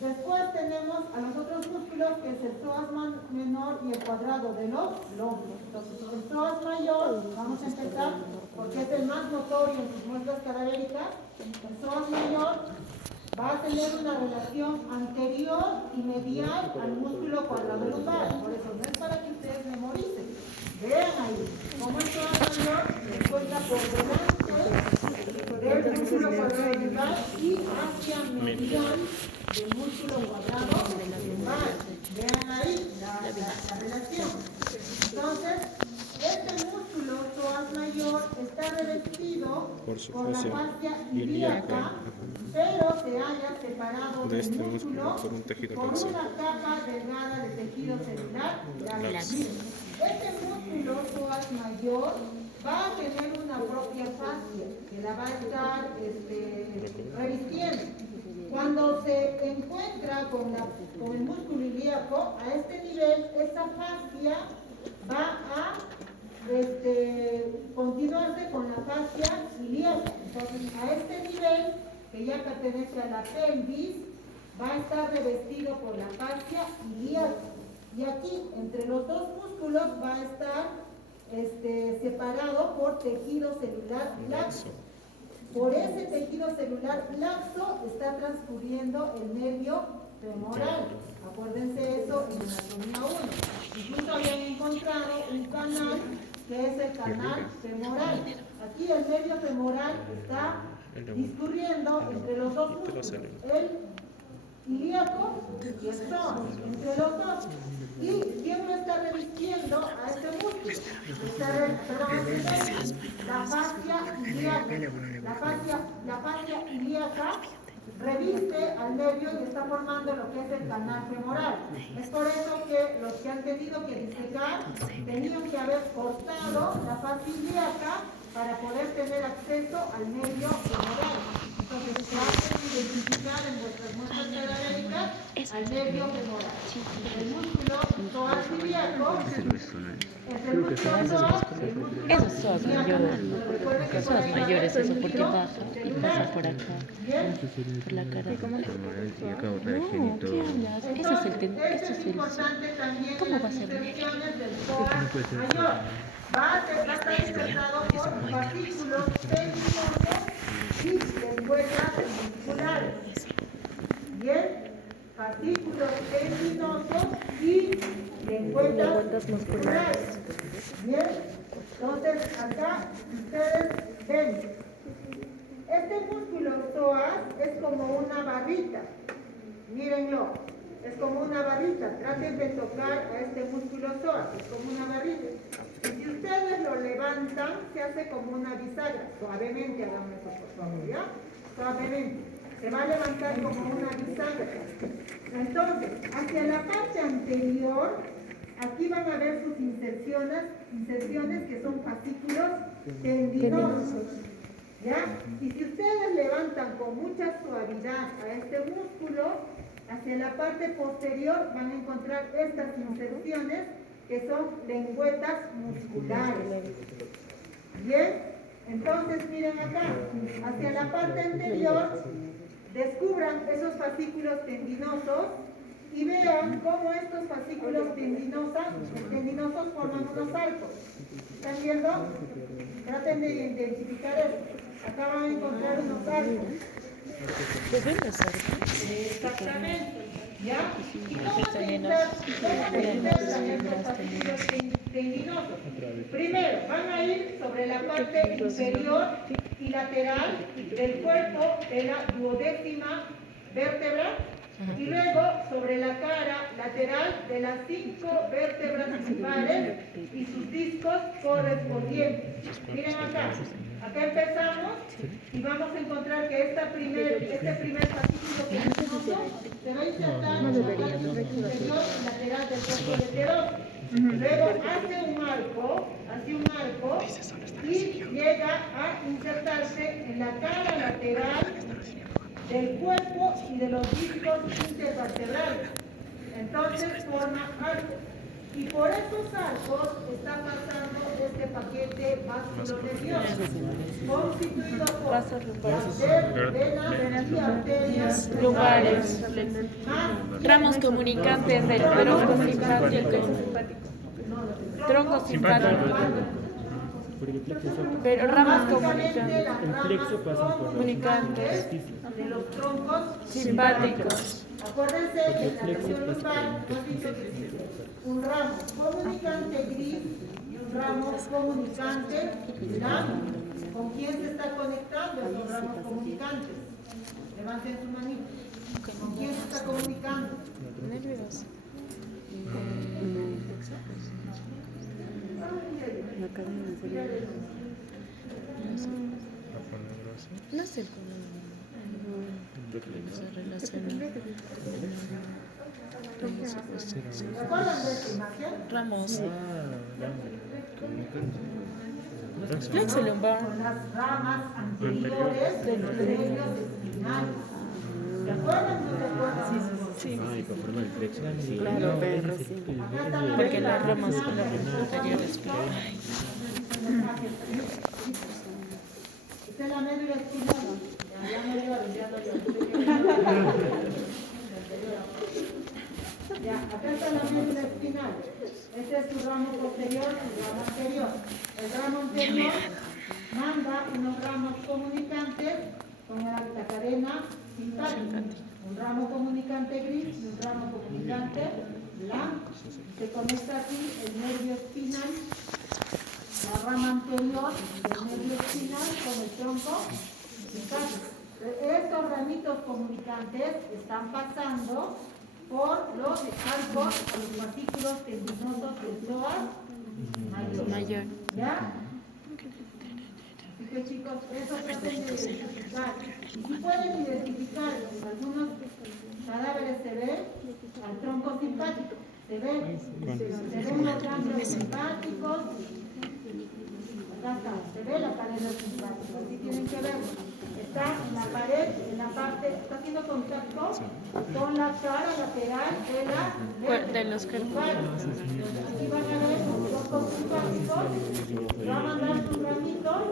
Después tenemos a los otros músculos, que es el psoas menor y el cuadrado de los lóbulos. Entonces, el psoas mayor, vamos a empezar, porque es el más notorio en sus muestras cadavéricas. El psoas mayor va a tener una relación anterior y medial al músculo cuadrado lumbar. Por eso no es para que ustedes memoricen. Vean ahí cómo el psoas mayor se encuentra por delante del músculo cuadrado lumbar y hacia medial del músculo cuadrado lumbar. Vean ahí la relación. Entonces, este músculo psoas mayor está revestido por la fascia ilíaca, pero se halla separado de del este músculo por un tejido por calceo. una capa delgada de tejido celular laxo. Este músculo psoas mayor va a tener una propia fascia que la va a estar revistiendo. Cuando se encuentra con el músculo ilíaco, a este nivel, esa fascia va a continuarse con la fascia ilíaca. Entonces, a este nivel, que ya pertenece a la pelvis, va a estar revestido por la fascia ilíaca. Y aquí, entre los dos músculos, va a estar separado por tejido celular laxo. Por ese tejido celular laxo está transcurriendo el nervio femoral. Acuérdense eso en anatomía 1. Incluso habían encontrado un canal que es el canal femoral. Aquí el nervio femoral está discurriendo entre los dos músculos, el ilíaco y el psoas, entre los dos. ¿Y quién lo está revistiendo a este músculo? La fascia ilíaca. La fascia ilíaca reviste al nervio y está formando lo que es el canal femoral. Es por eso que los que han tenido que disecar tenían que haber cortado la fascia ilíaca para poder tener acceso al nervio femoral. Entonces, traten de identificar en vuestras muestras cadavéricas al nervio femoral. El músculo psoas ilíaco es el músculo psoas Esos son mayores, son mayores, eso porque baja y pasa por acá, por la cara. Y acabo de No, ¿qué hablas? Ese es el ese es el. ¿Cómo va a ser negro? no puede ser mayor. Va a estar insertado por partículas tendinosas y lengüetas musculares. Bien, partículas tendinosos y lengüetas musculares. Bien, entonces acá ustedes ven, este músculo psoas es como una barrita, mírenlo, es como una barrita, traten de tocar a este músculo psoas, es como una barrita. Y si ustedes lo levantan, se hace como una bisagra, suavemente hagan eso por favor, ¿ya? Suavemente. Se va a levantar como una bisagra. Entonces, hacia la parte anterior, aquí van a ver sus inserciones que son fascículos tendinosos. ¿Ya? Y si ustedes levantan con mucha suavidad a este músculo, hacia la parte posterior van a encontrar estas inserciones que son lengüetas musculares. Bien, entonces miren acá, hacia la parte anterior, descubran esos fascículos tendinosos y vean cómo estos fascículos tendinosos forman unos arcos. ¿Están viendo? Traten de identificar esto. Acá van a encontrar unos arcos. ¿Los ven los arcos? Exactamente. ¿Ya? ¿Y cómo se insertan estos fascículos tendinosos? Primero, van a ir sobre la parte inferior y lateral del cuerpo de la duodécima vértebra y luego sobre la cara lateral de las 5 vértebras principales y sus discos correspondientes. Miren acá. Acá empezamos y vamos a encontrar que este primer fascículo tendinoso se va a insertar en la parte superior y lateral del cuerpo leteroso. Luego hace un arco y llega a insertarse en la cara lateral del cuerpo y de los discos intervertebrales. Entonces forma arcos. Y por esos arcos está pasando este paquete vasculonervioso, constituido por venas y arterias Lumbares, ramos comunicantes del tronco simpático. Tronco simpático. Pero ramas comunicantes. El plexo pasa por Comunicantes. de los troncos Simpáticos. Acuérdense que en la región lumbar hemos dicho que existe un ramo comunicante gris y un ramo comunicante blanco. ¿Con quién se está conectando esos ramos comunicantes? Levanten su manito. ¿Con quién se está comunicando? Nervios. No sé cómo se relaciona. ¿Se acuerdan de esta imagen? Ramos. Ah, Plexo lumbar. Con las ramas anteriores de los nervios espinales. ¿Se acuerdan o no se acuerdan? Sí. Ah, y para formar el plexo. Sí. Claro, pero sí. Acá están Porque las ramas anteriores. Esta es la médula espinal. Ya no lloren, ya no lloren. Ya, acá está la médula espinal. Este es su ramo posterior y su ramo anterior. El ramo anterior manda unos ramos comunicantes con la cadena simpática. Un ramo comunicante gris y un ramo comunicante blanco. Se conecta aquí el nervio espinal, la rama anterior del nervio espinal con el tronco simpático. Estos ramitos comunicantes están pasando por los arcos o los fascículos tendinosos del psoas mayor. ¿Ya? Así que chicos, eso traten de identificar. Y si pueden identificar, en algunos cadáveres se ve al tronco simpático, se ven los ganglios simpáticos, acá está, se ve la cadena simpática, así tienen que verlo. Está en la pared, en la parte está haciendo contacto con la cara lateral de la De los cuerpos. Aquí van a ver los conjuntos, va a mandar sus ramitos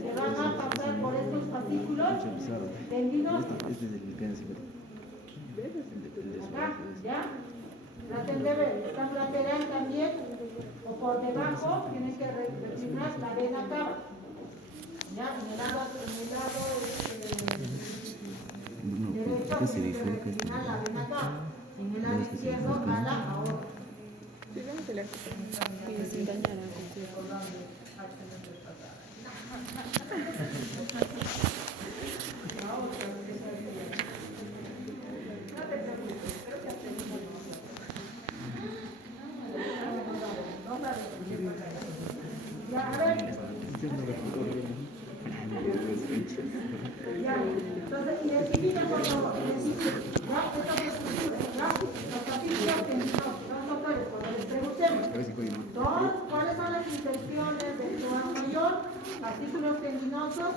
que van a pasar por estos fascículos tendinosos. Acá, ¿ya? Traten de ver, está lateral también, o por debajo, tienen que reclinar la vena cava. ¿Ya? En el lado derecho, tienen que reclinar la vena cava. En el lado izquierdo, a la aorta. Ya, a ver. Ya, entonces identifica por favor. Ya, los capítulos tendinosos, los doctores, cuando les preguntemos, ¿cuáles son las infecciones del psoas mayor? Fascículos tendinosos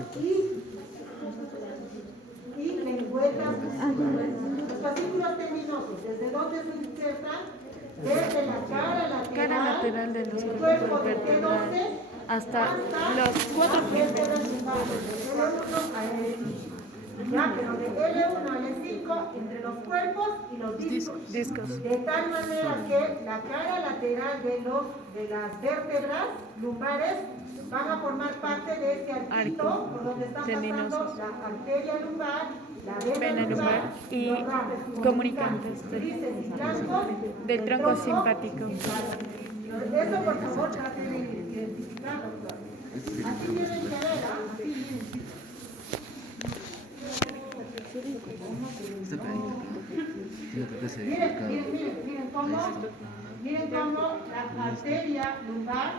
y lengüetas musculares. Los fascículos tendinosos, ¿desde dónde se insertan? Desde la cara lateral de los del cuerpos cuerpo de vertebrales T12 hasta los 4 vértebras lumbales, de L1 a L5. Ya, pero de L1 a L5 entre los cuerpos y los discos. De tal manera que la cara lateral de las vértebras lumbares van a formar parte de este arquito por donde están pasando la arteria lumbar, la vena lumbar y los ramos comunicantes grises y blancos del tronco simpático. Eso por favor traten de identificarlo. Aquí tienen que ver, aquí miren. Miren cómo la arteria lumbar,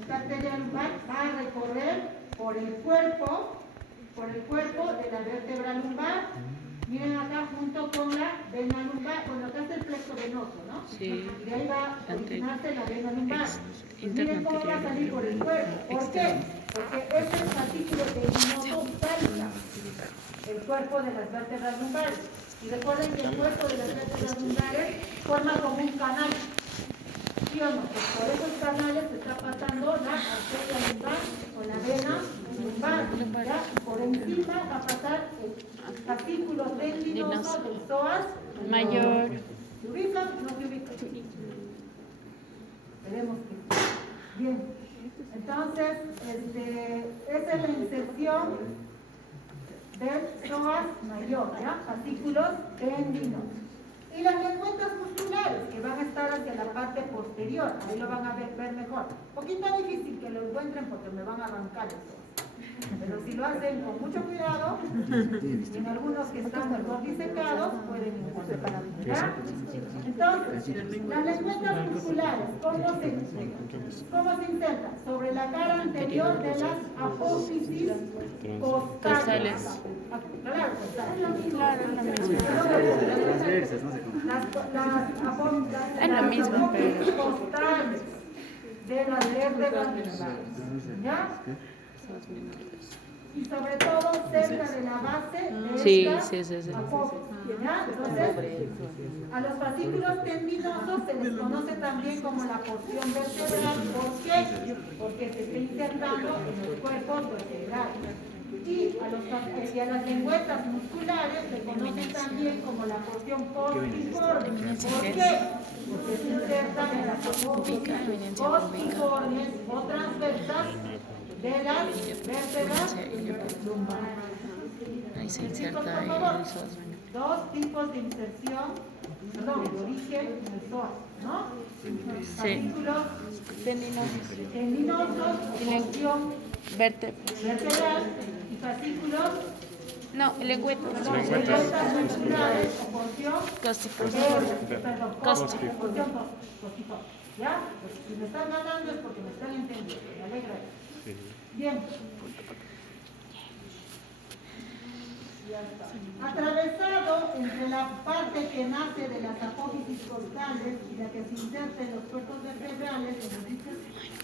esta arteria lumbar va a recorrer por el cuerpo de la vértebra lumbar. Miren acá junto con la vena lumbar, bueno acá está el plexo venoso, ¿no? Sí. Y de ahí va a originarse la vena lumbar. Miren cómo va a salir por el cuerpo. ¿Por qué? Porque este fascículo tendinoso salta el cuerpo de las vértebras lumbares. Y recuerden que el cuerpo de las vértebras lumbares forma como un canal. ¿Sí o no? Pues por esos canales se está pasando la arteria lumbar o la vena lumbar. ¿Ya? Y por encima va a pasar el fascículo tendinoso del psoas Mayor. ¿Se ubican? No se ubican. Esperemos que. Bien. Entonces, esa es la inserción del psoas mayor, ¿ya? Fascículos tendinosos. Y las lengüetas musculares que van a estar hacia la parte posterior, ahí lo van a ver mejor. Un poquito difícil que lo encuentren porque me van a arrancar el psoas. Pero si lo hacen con mucho cuidado, y en algunos que están mejor disecados, pueden encontrar. ¿Ya? Entonces, las lengüetas musculares, ¿cómo se insertan? Sobre la cara anterior de las apófisis costales. Claro, Es lo mismo, pero costales de las vértebras lumbares. ¿Ya? Y sobre todo cerca de la base de esta apófisis. ¿Ya? Entonces, a los fascículos tendinosos se les conoce también como la porción vertebral. ¿Por qué? Porque se está insertando en los cuerpos vertebrales. Y a las lengüetas musculares se conocen también como la porción postiforme. ¿Por qué? Porque se insertan en las apófisis postiformes o transversas de las vértebras lumbares. ahí se Chicos, inserta por el favor, psoas. dos tipos de inserción, de origen en el psoas, ¿no? Fascículos tendinosos, porción vertebral y fascículos lengüetas. lengüetas musculares o porción Costiforme. porción costiforme. ¿Ya? Pues si me están ganando es porque me están entendiendo. Me alegra eso. Bien. Ya está. Atravesado espacio entre la parte que nace de las apófisis costales y la que se inserta en los puertos vertebrales, en los discos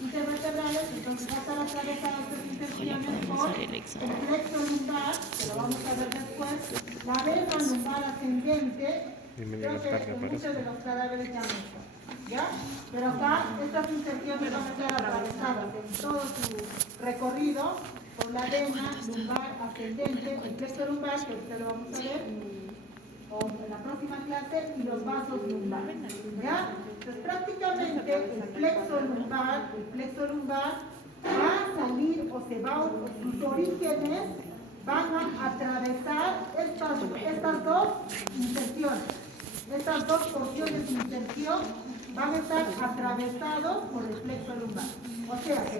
intervertebrales, entonces va a estar atravesada estas inserciones por el plexo lumbar, que lo vamos a ver después, la vena lumbar ascendente, creo que en muchos de los cadáveres ya no está, ¿ya? Pero acá estas inserciones van a estar atravesadas en todo su recorrido por la vena lumbar ascendente, el plexo lumbar, que usted lo vamos a ver en la próxima clase, y los vasos lumbares, ¿ya? Entonces prácticamente el plexo lumbar va a salir o se va, sus orígenes van a atravesar estas dos inserciones, estas dos porciones de inserción van a estar atravesados por el plexo lumbar. O sea que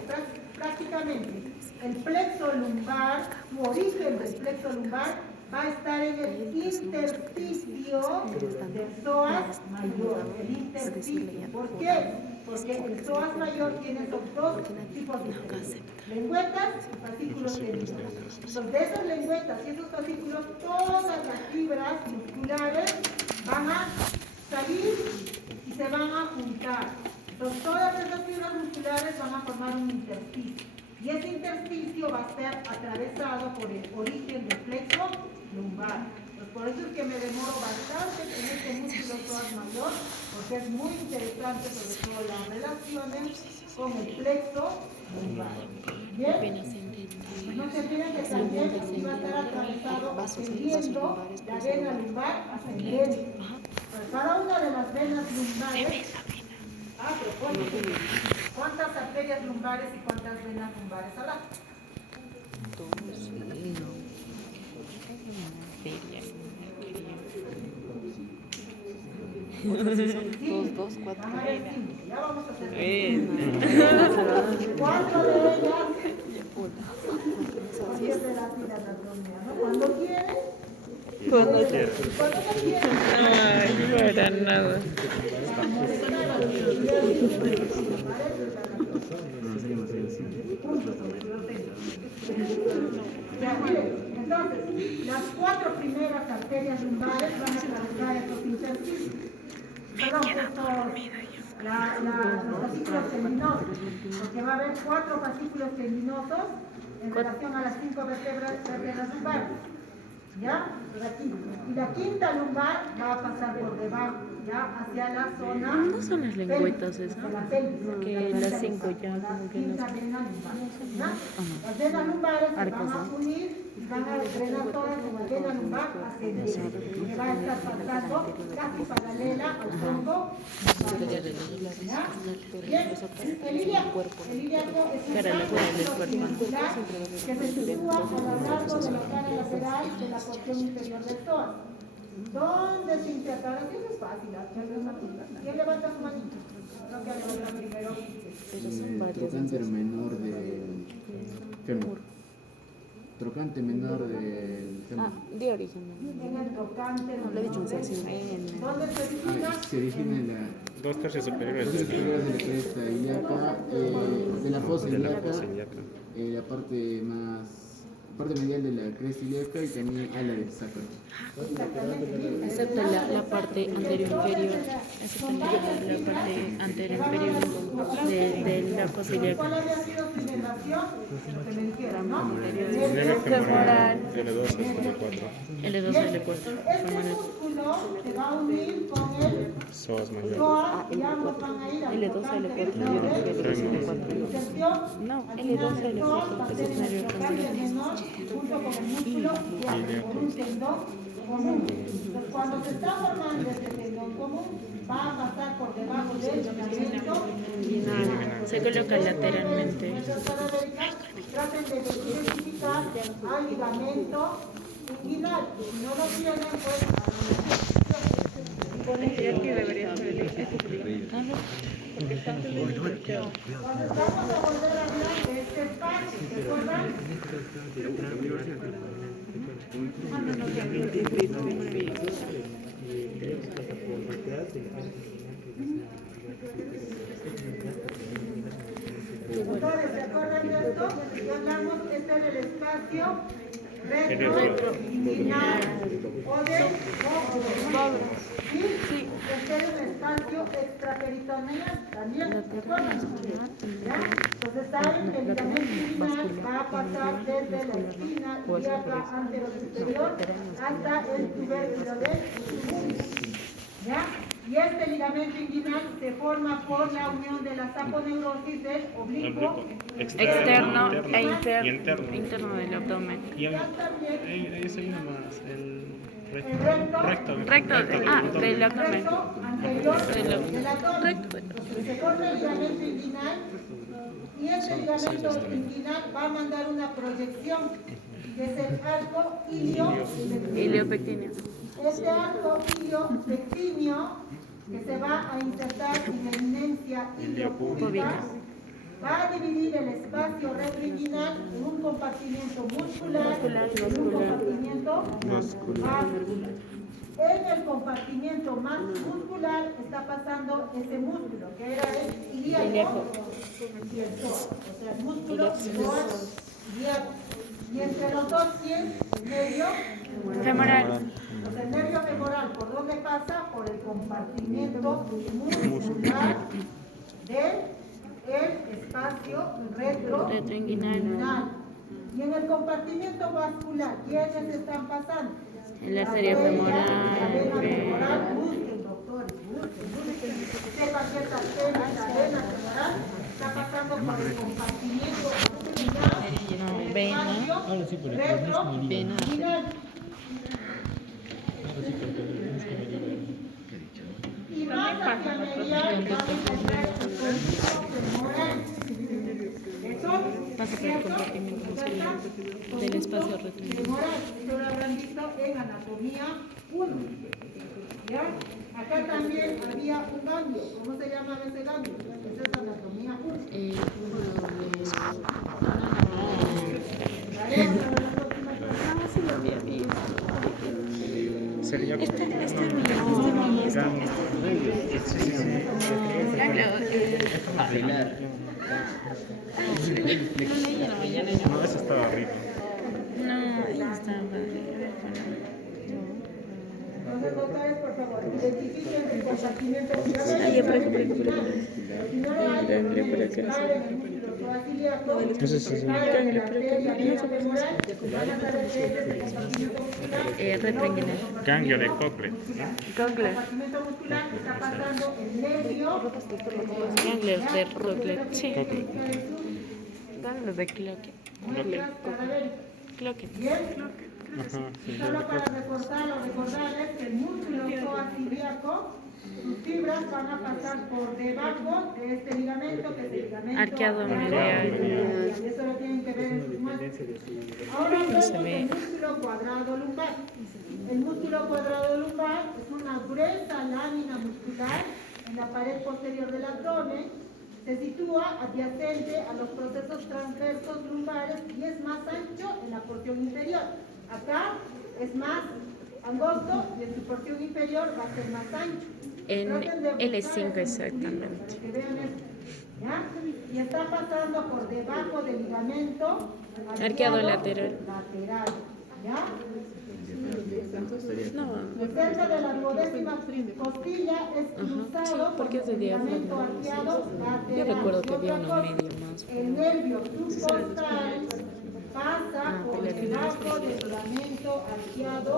prácticamente el plexo lumbar, su origen del plexo lumbar va a estar en el intersticio del psoas mayor, el intersticio. ¿Por qué? Porque el psoas mayor tiene esos dos tipos de células, lengüetas y fascículos tendinosos. Entonces, de esas lengüetas y esos fascículos, todas las fibras musculares van a salir y se van a juntar. Entonces, todas esas fibras musculares van a formar un intersticio. Y ese intersticio va a estar atravesado por el origen del plexo lumbar. Pues por eso es que me demoro bastante en este músculo psoas mayor, porque es muy interesante, sobre todo las relaciones con el plexo lumbar. Bien, no se olviden que también va a estar atravesado ascendiendo la vena lumbar ascendente. Pues cada una de las venas lumbares, a propósito, ¿cuántas arterias lumbares y cuántas venas lumbares habrá? Dos, cuatro. Van a ver cinco, ya vamos a hacer cuatro de ellas. Porque es de la fila anatomía, ¿no? Cuando quieren. Cuando quieras. Cuando no quieren. Ay, para nada. Ya, miren, entonces, las cuatro primeras arterias lumbares van a atravesar estos intersticios. Perdón, los fascículos tendinosos, porque va a haber cuatro fascículos tendinosos en relación a las 5 vértebras lumbares. ¿Ya? Por aquí. Y la quinta lumbar va a pasar por debajo, ya hacia la zona. ¿No son las lengüetas esas? Que las 5 ya como que no son. Las venas lumbares se van a unir y van a drenar todas en la vena lumbar ascendente, que va a estar pasando casi paralela al tronco. ¿Ya? Bien, el ilíaco es un tracto muscular que se sitúa a lo largo de la cara lateral de la porción inferior del psoas. ¿Dónde se inserta? Ahora sí es fácil, ¿quién levanta su manito? Creo que levanta primero. Trocante menor del fémur. Trocante menor del fémur. De origen. En el trocante. No, le he dicho un sexo. ¿Dónde se origina? Se origina en la 2/3 superiores de la cresta ilíaca, de la fosa ilíaca, la parte medial de la cresta ilíaca y también ala del sacro. Excepto la parte anterior inferior. Excepto la parte anterior inferior de la fosa ilíaca. ¿Cuál había sido su inervación? Que me dijeron, ¿no? Neve femoral L2 hasta L4. L2 a L4. Este músculo se va a unir con el Psoas mayor. psoas y ambos van a ir al L2 a L4. inserción. No, Al L2 final a del psoas va a L4. ser en el trocánter menor junto con el músculo ilíaco, con un tendón común. Entonces, cuando se está formando este tendón común, va a pasar por debajo del ligamento inguinal. Se coloca lateralmente. Traten de identificar al ligamento inguinal. Si no lo tienen, pues cuando estamos a volver a hablar de este espacio, ¿se acuerdan? Entonces, ¿se acuerdan de esto? Ya hablamos, este era el espacio inguinal o del bóvedo. Sí, este es un espacio extraperitoneal también. ¿De acuerdo? ¿Ya? Entonces saben que el ligamento inguinal va a pasar desde la esquina ilíaca anterosuperior hasta el tubérculo del músculo. ¿Ya? Y este ligamento inguinal se forma por la unión de la saponeurosis del oblicuo Externo e interno. interno del abdomen. Y es ahí nomás, el recto. Recto, del abdomen. Recto anterior del abdomen. Recto. Se forma el ligamento inguinal y este ligamento inguinal va a mandar una proyección que es el arco Iliopectíneo. Este arco iliopectíneo que se va a insertar en la eminencia iliopúbica va a dividir el espacio retroinguinal en un compartimiento muscular y un compartimiento vascular. En el compartimiento más muscular está pasando ese músculo que era el ilíaco y el psoas, o sea, el músculo psoas ilíaco. Y entre los dos pies, el nervio Femoral. O sea, el nervio femoral, ¿por dónde pasa? Por el compartimiento muscular del espacio retroinguinal. Y en el compartimento vascular, ¿quiénes están pasando? En la arteria femoral. La vena femoral, busquen, doctores, busquen. Sepan que esta vena femoral está pasando por el compartimento muscular. No, vena. Ahora sí, por el mismo Vena. Y más hacia medial vamos a encontrar el conducto femoral. Pasa por el compartimento muscular del espacio retroinguinal. Femoral, esto lo habrán visto en anatomía 1. ¿Ya? Acá también había un ganglio. ¿Cómo se llama ese ganglio? Esa es anatomía 1. Sí lo había visto. Sería Este es mío. No, ese estaba arriba. No, ella estaba Entonces, doctores, por favor, identifiquen el compartimento muscular. Ahí, por ejemplo, Si no lo hay, ganglio por acá. separen el músculo psoas-ilíaco, Entonces, sí. separen la arteria vena femoral, van a saber que este es el compartimento muscular. retroinguinal. Ganglio de Cople. El compartimento muscular está pasando el nervio. Ganglios de Cocle. Sí. Ganglios de Cloque. Muestras cadavéricas. Cloque. Bien. Solo para reforzar o recordarles que el músculo psoas-ilíaco, sus fibras van a pasar por debajo de este ligamento, que es el ligamento Arqueado medial. medial. Y eso lo tienen que ver en sus muestras. Ahora vemos el músculo cuadrado lumbar. El músculo cuadrado lumbar es una gruesa lámina muscular en la pared posterior del abdomen. Se sitúa adyacente a los procesos transversos lumbares y es más ancho en la porción inferior. Acá es más angosto y en su porción inferior va a ser más ancho. En Traten de buscar L5 ese exactamente. para que vean esto, ¿ya? Y está pasando por debajo del ligamento Arqueado lateral. ¿ya? No. Cerca de la 12ª costilla es cruzado sí, porque es de por el ligamento diafragma, arqueado lateral. Yo recuerdo que había Otra uno cosa, medio más. el nervio subcostal pasa por pero debajo del ligamento arqueado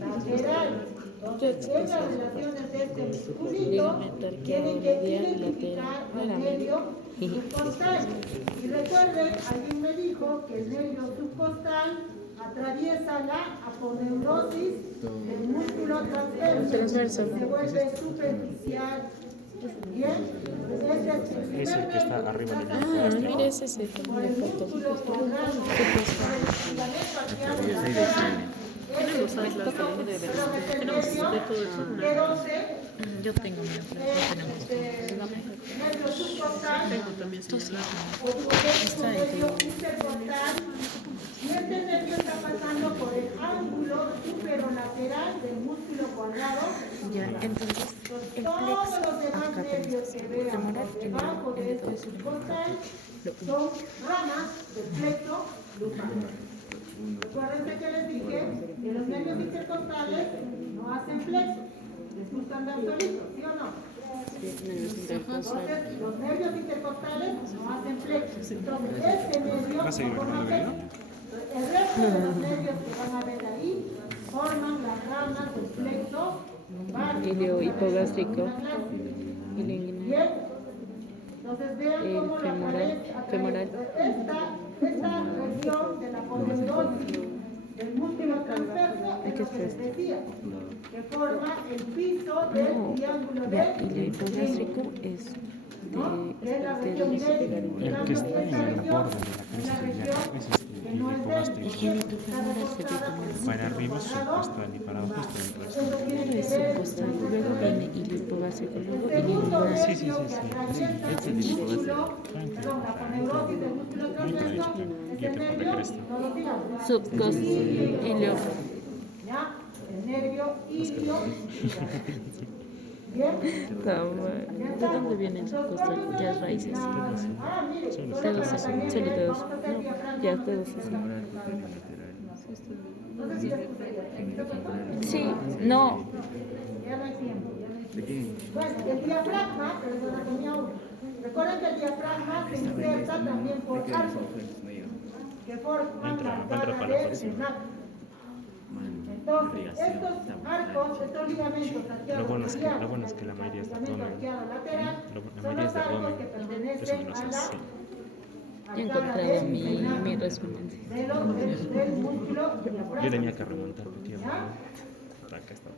lateral. Entonces, en las relaciones de este musculito, Ligamento arqueado tienen que medial, identificar lateral. al nervio subcostal. Y recuerden, alguien me dijo que el nervio subcostal atraviesa la aponeurosis del músculo transverso. Se vuelve superficial. Bien, este es el que está arriba de Ah, mira, ese es el por el músculo cuadrado, por el ligamento arqueado lateral. Tenemos de todo eso. Yo tengo, mira, por ejemplo, Nervio subcostal, Está ahí. nervio intercostal, y este nervio está pasando por el ángulo superolateral del músculo cuadrado. Ya, entonces, el Todos plexo los demás acá nervios que vean femoral por tiene debajo de este L2. subcostal son ramas del plexo lumbar. Recuerden que les que los nervios intercostales no hacen flexo, les gusta andar solitos, ¿sí o no? Entonces, los nervios intercostales no hacen flexo. Entonces, este nervio ¿Va a seguir forma grabando el flexo. El resto de los nervios que van a ver ahí forman las ramas del flexo lumbar. Ilio hipogástrico, ilio Bien. inguinal, Entonces vean cómo la pared femoral. esta región de la aponeurosis del músculo transverso es lo que les decía, que forma el piso del No, triángulo vea, de ilio hipogástrico es ¿no? Que es la de región del El que está en el borde de la cresta ilíaca es que no es hipogástrico. el génito femoral se ve como Para arriba es subcostal y para abajo está el resto. eso tiene que es ver subcostal, luego viene ilio hipogástrico, luego ilio segundo inguinal. Sí, sí, nervio sí, que sí. atraviesa Este el es el músculo, perdón, la aponeurosis del músculo transverso, es el nervio, no lo digamos, Subcostal, ilio, ¿ya? El nervio ilio. Bien. ¿de dónde viene el subcostal? Ya es raíces. Ah, mire, solo Dedos para así, salir, solo dedos. vamos a hacer No, diafragma. ya dedos así. No sé si les puse Sí, no, ya no hay tiempo, ya no hay tiempo. ¿De qué? Bueno, el diafragma, pero es de anatomía 1. Recuerden que el diafragma se inserta también por arcos que forman la cara del cenaco. Entonces, estos arcos, estos ligamentos Lo bueno es que la mayoría es de abdomen. lateral, La son mayoría los es de arcos abdomen. que Eso pertenecen no a sé la si. he encontrado mi resonancia. del músculo diafragma. Yo tenía que remontar mi tiempo. ¿Ya? Acá está.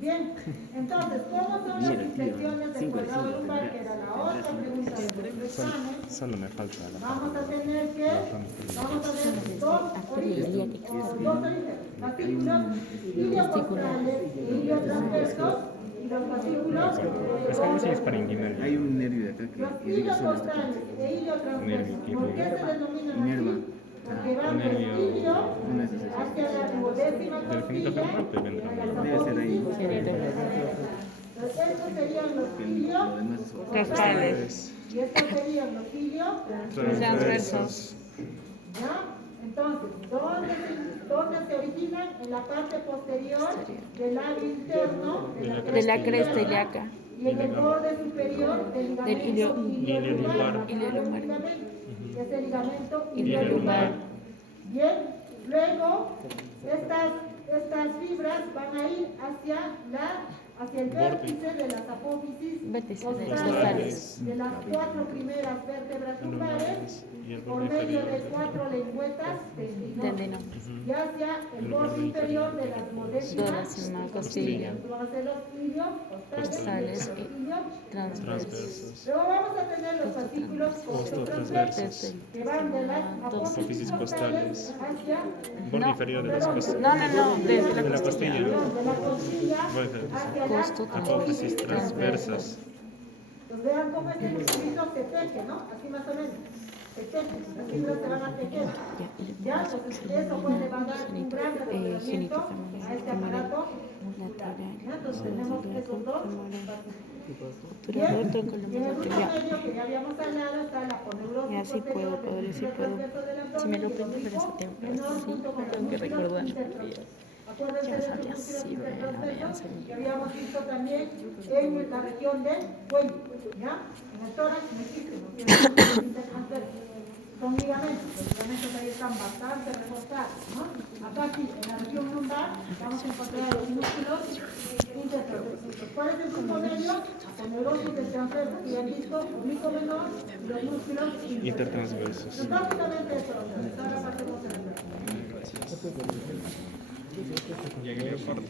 Bien, entonces, ¿cómo son las infecciones del cuadrado lumbar? Que era la otra pregunta de nuestro examen. Solo me falta la Vamos a tener que, vamos a ver dos orígenes, fascículos iliocostrales e iliotransversos y los fascículos Es que sí es para inguinal. Hay un nervio de acá los que irriga solo esta iliocostrales parte. e iliotransversos. ¿Por qué se denominan Inerva. así? Porque van del ilio hacia la duodécima Del finito costilla femoral pues vendrá. y a las Debe ser ahí. Entonces, estos serían los Lo iliocostrales. demás es Costales, Y estos serían los iliotransversos. transversos, ¿Ya? Entonces, ¿dónde se originan? En la parte posterior del labio interno de la cresta ilíaca, y en el borde superior del ligamento iliolumbar. que es el ligamento iliolumbar. Bien, luego estas fibras van a ir hacia el vértice de las apófisis Vértice de las costales costales. de las 4 primeras vértebras lumbares Y el por borde medio inferior. de 4 lengüetas tendinosas Tendinosas. y hacia el borde inferior de las Duodécima duodécimas costilla, van a ser los iliocostales costales y y iliotransversos. transversos, Luego vamos a tener los fascículos costotransversos que van de las apófisis costales hacia Borde inferior de las costas. no, desde De la la costilla, costilla. de la costilla Bueno, hacia las costo apófisis transversas. transversas. Entonces vean cómo este musculito se teje, ¿no? Así más o menos. Se teje, las fibras se van a tejer. Ya, entonces eso pues le va a dar un gran reconocimiento a este aparato. Ya, entonces tenemos esos dos. Obturador, tronco Y en el lumbar, grupo ya. medio que ya habíamos hablado está la aponeurosis Ya sí posterior puedo, del padre, sí músculo puedo. transverso del abdomen Si me lo y el aprendo, pero oblicuo hace tiempo, menor sí, junto con los tengo que músculos recordar. intertrofes. Acuérdense Ya de sale los así, músculos bueno, intertrofes véanse. que habíamos visto también en la región del cuello, ¿ya? En el tórax muchísimo, intertransversos. Son ligamentos, los ligamentos ahí están bastante reforzados, ¿no? Acá sí, en la región lumbar vamos a encontrar los músculos intertransversos. ¿Cuál es el grupo medio? Aponeurosis del transverso, que ya han visto, oblicuo menor y los músculos Intertransversos. Pues básicamente eso, ahora pasemos a la Y aquí le aparto.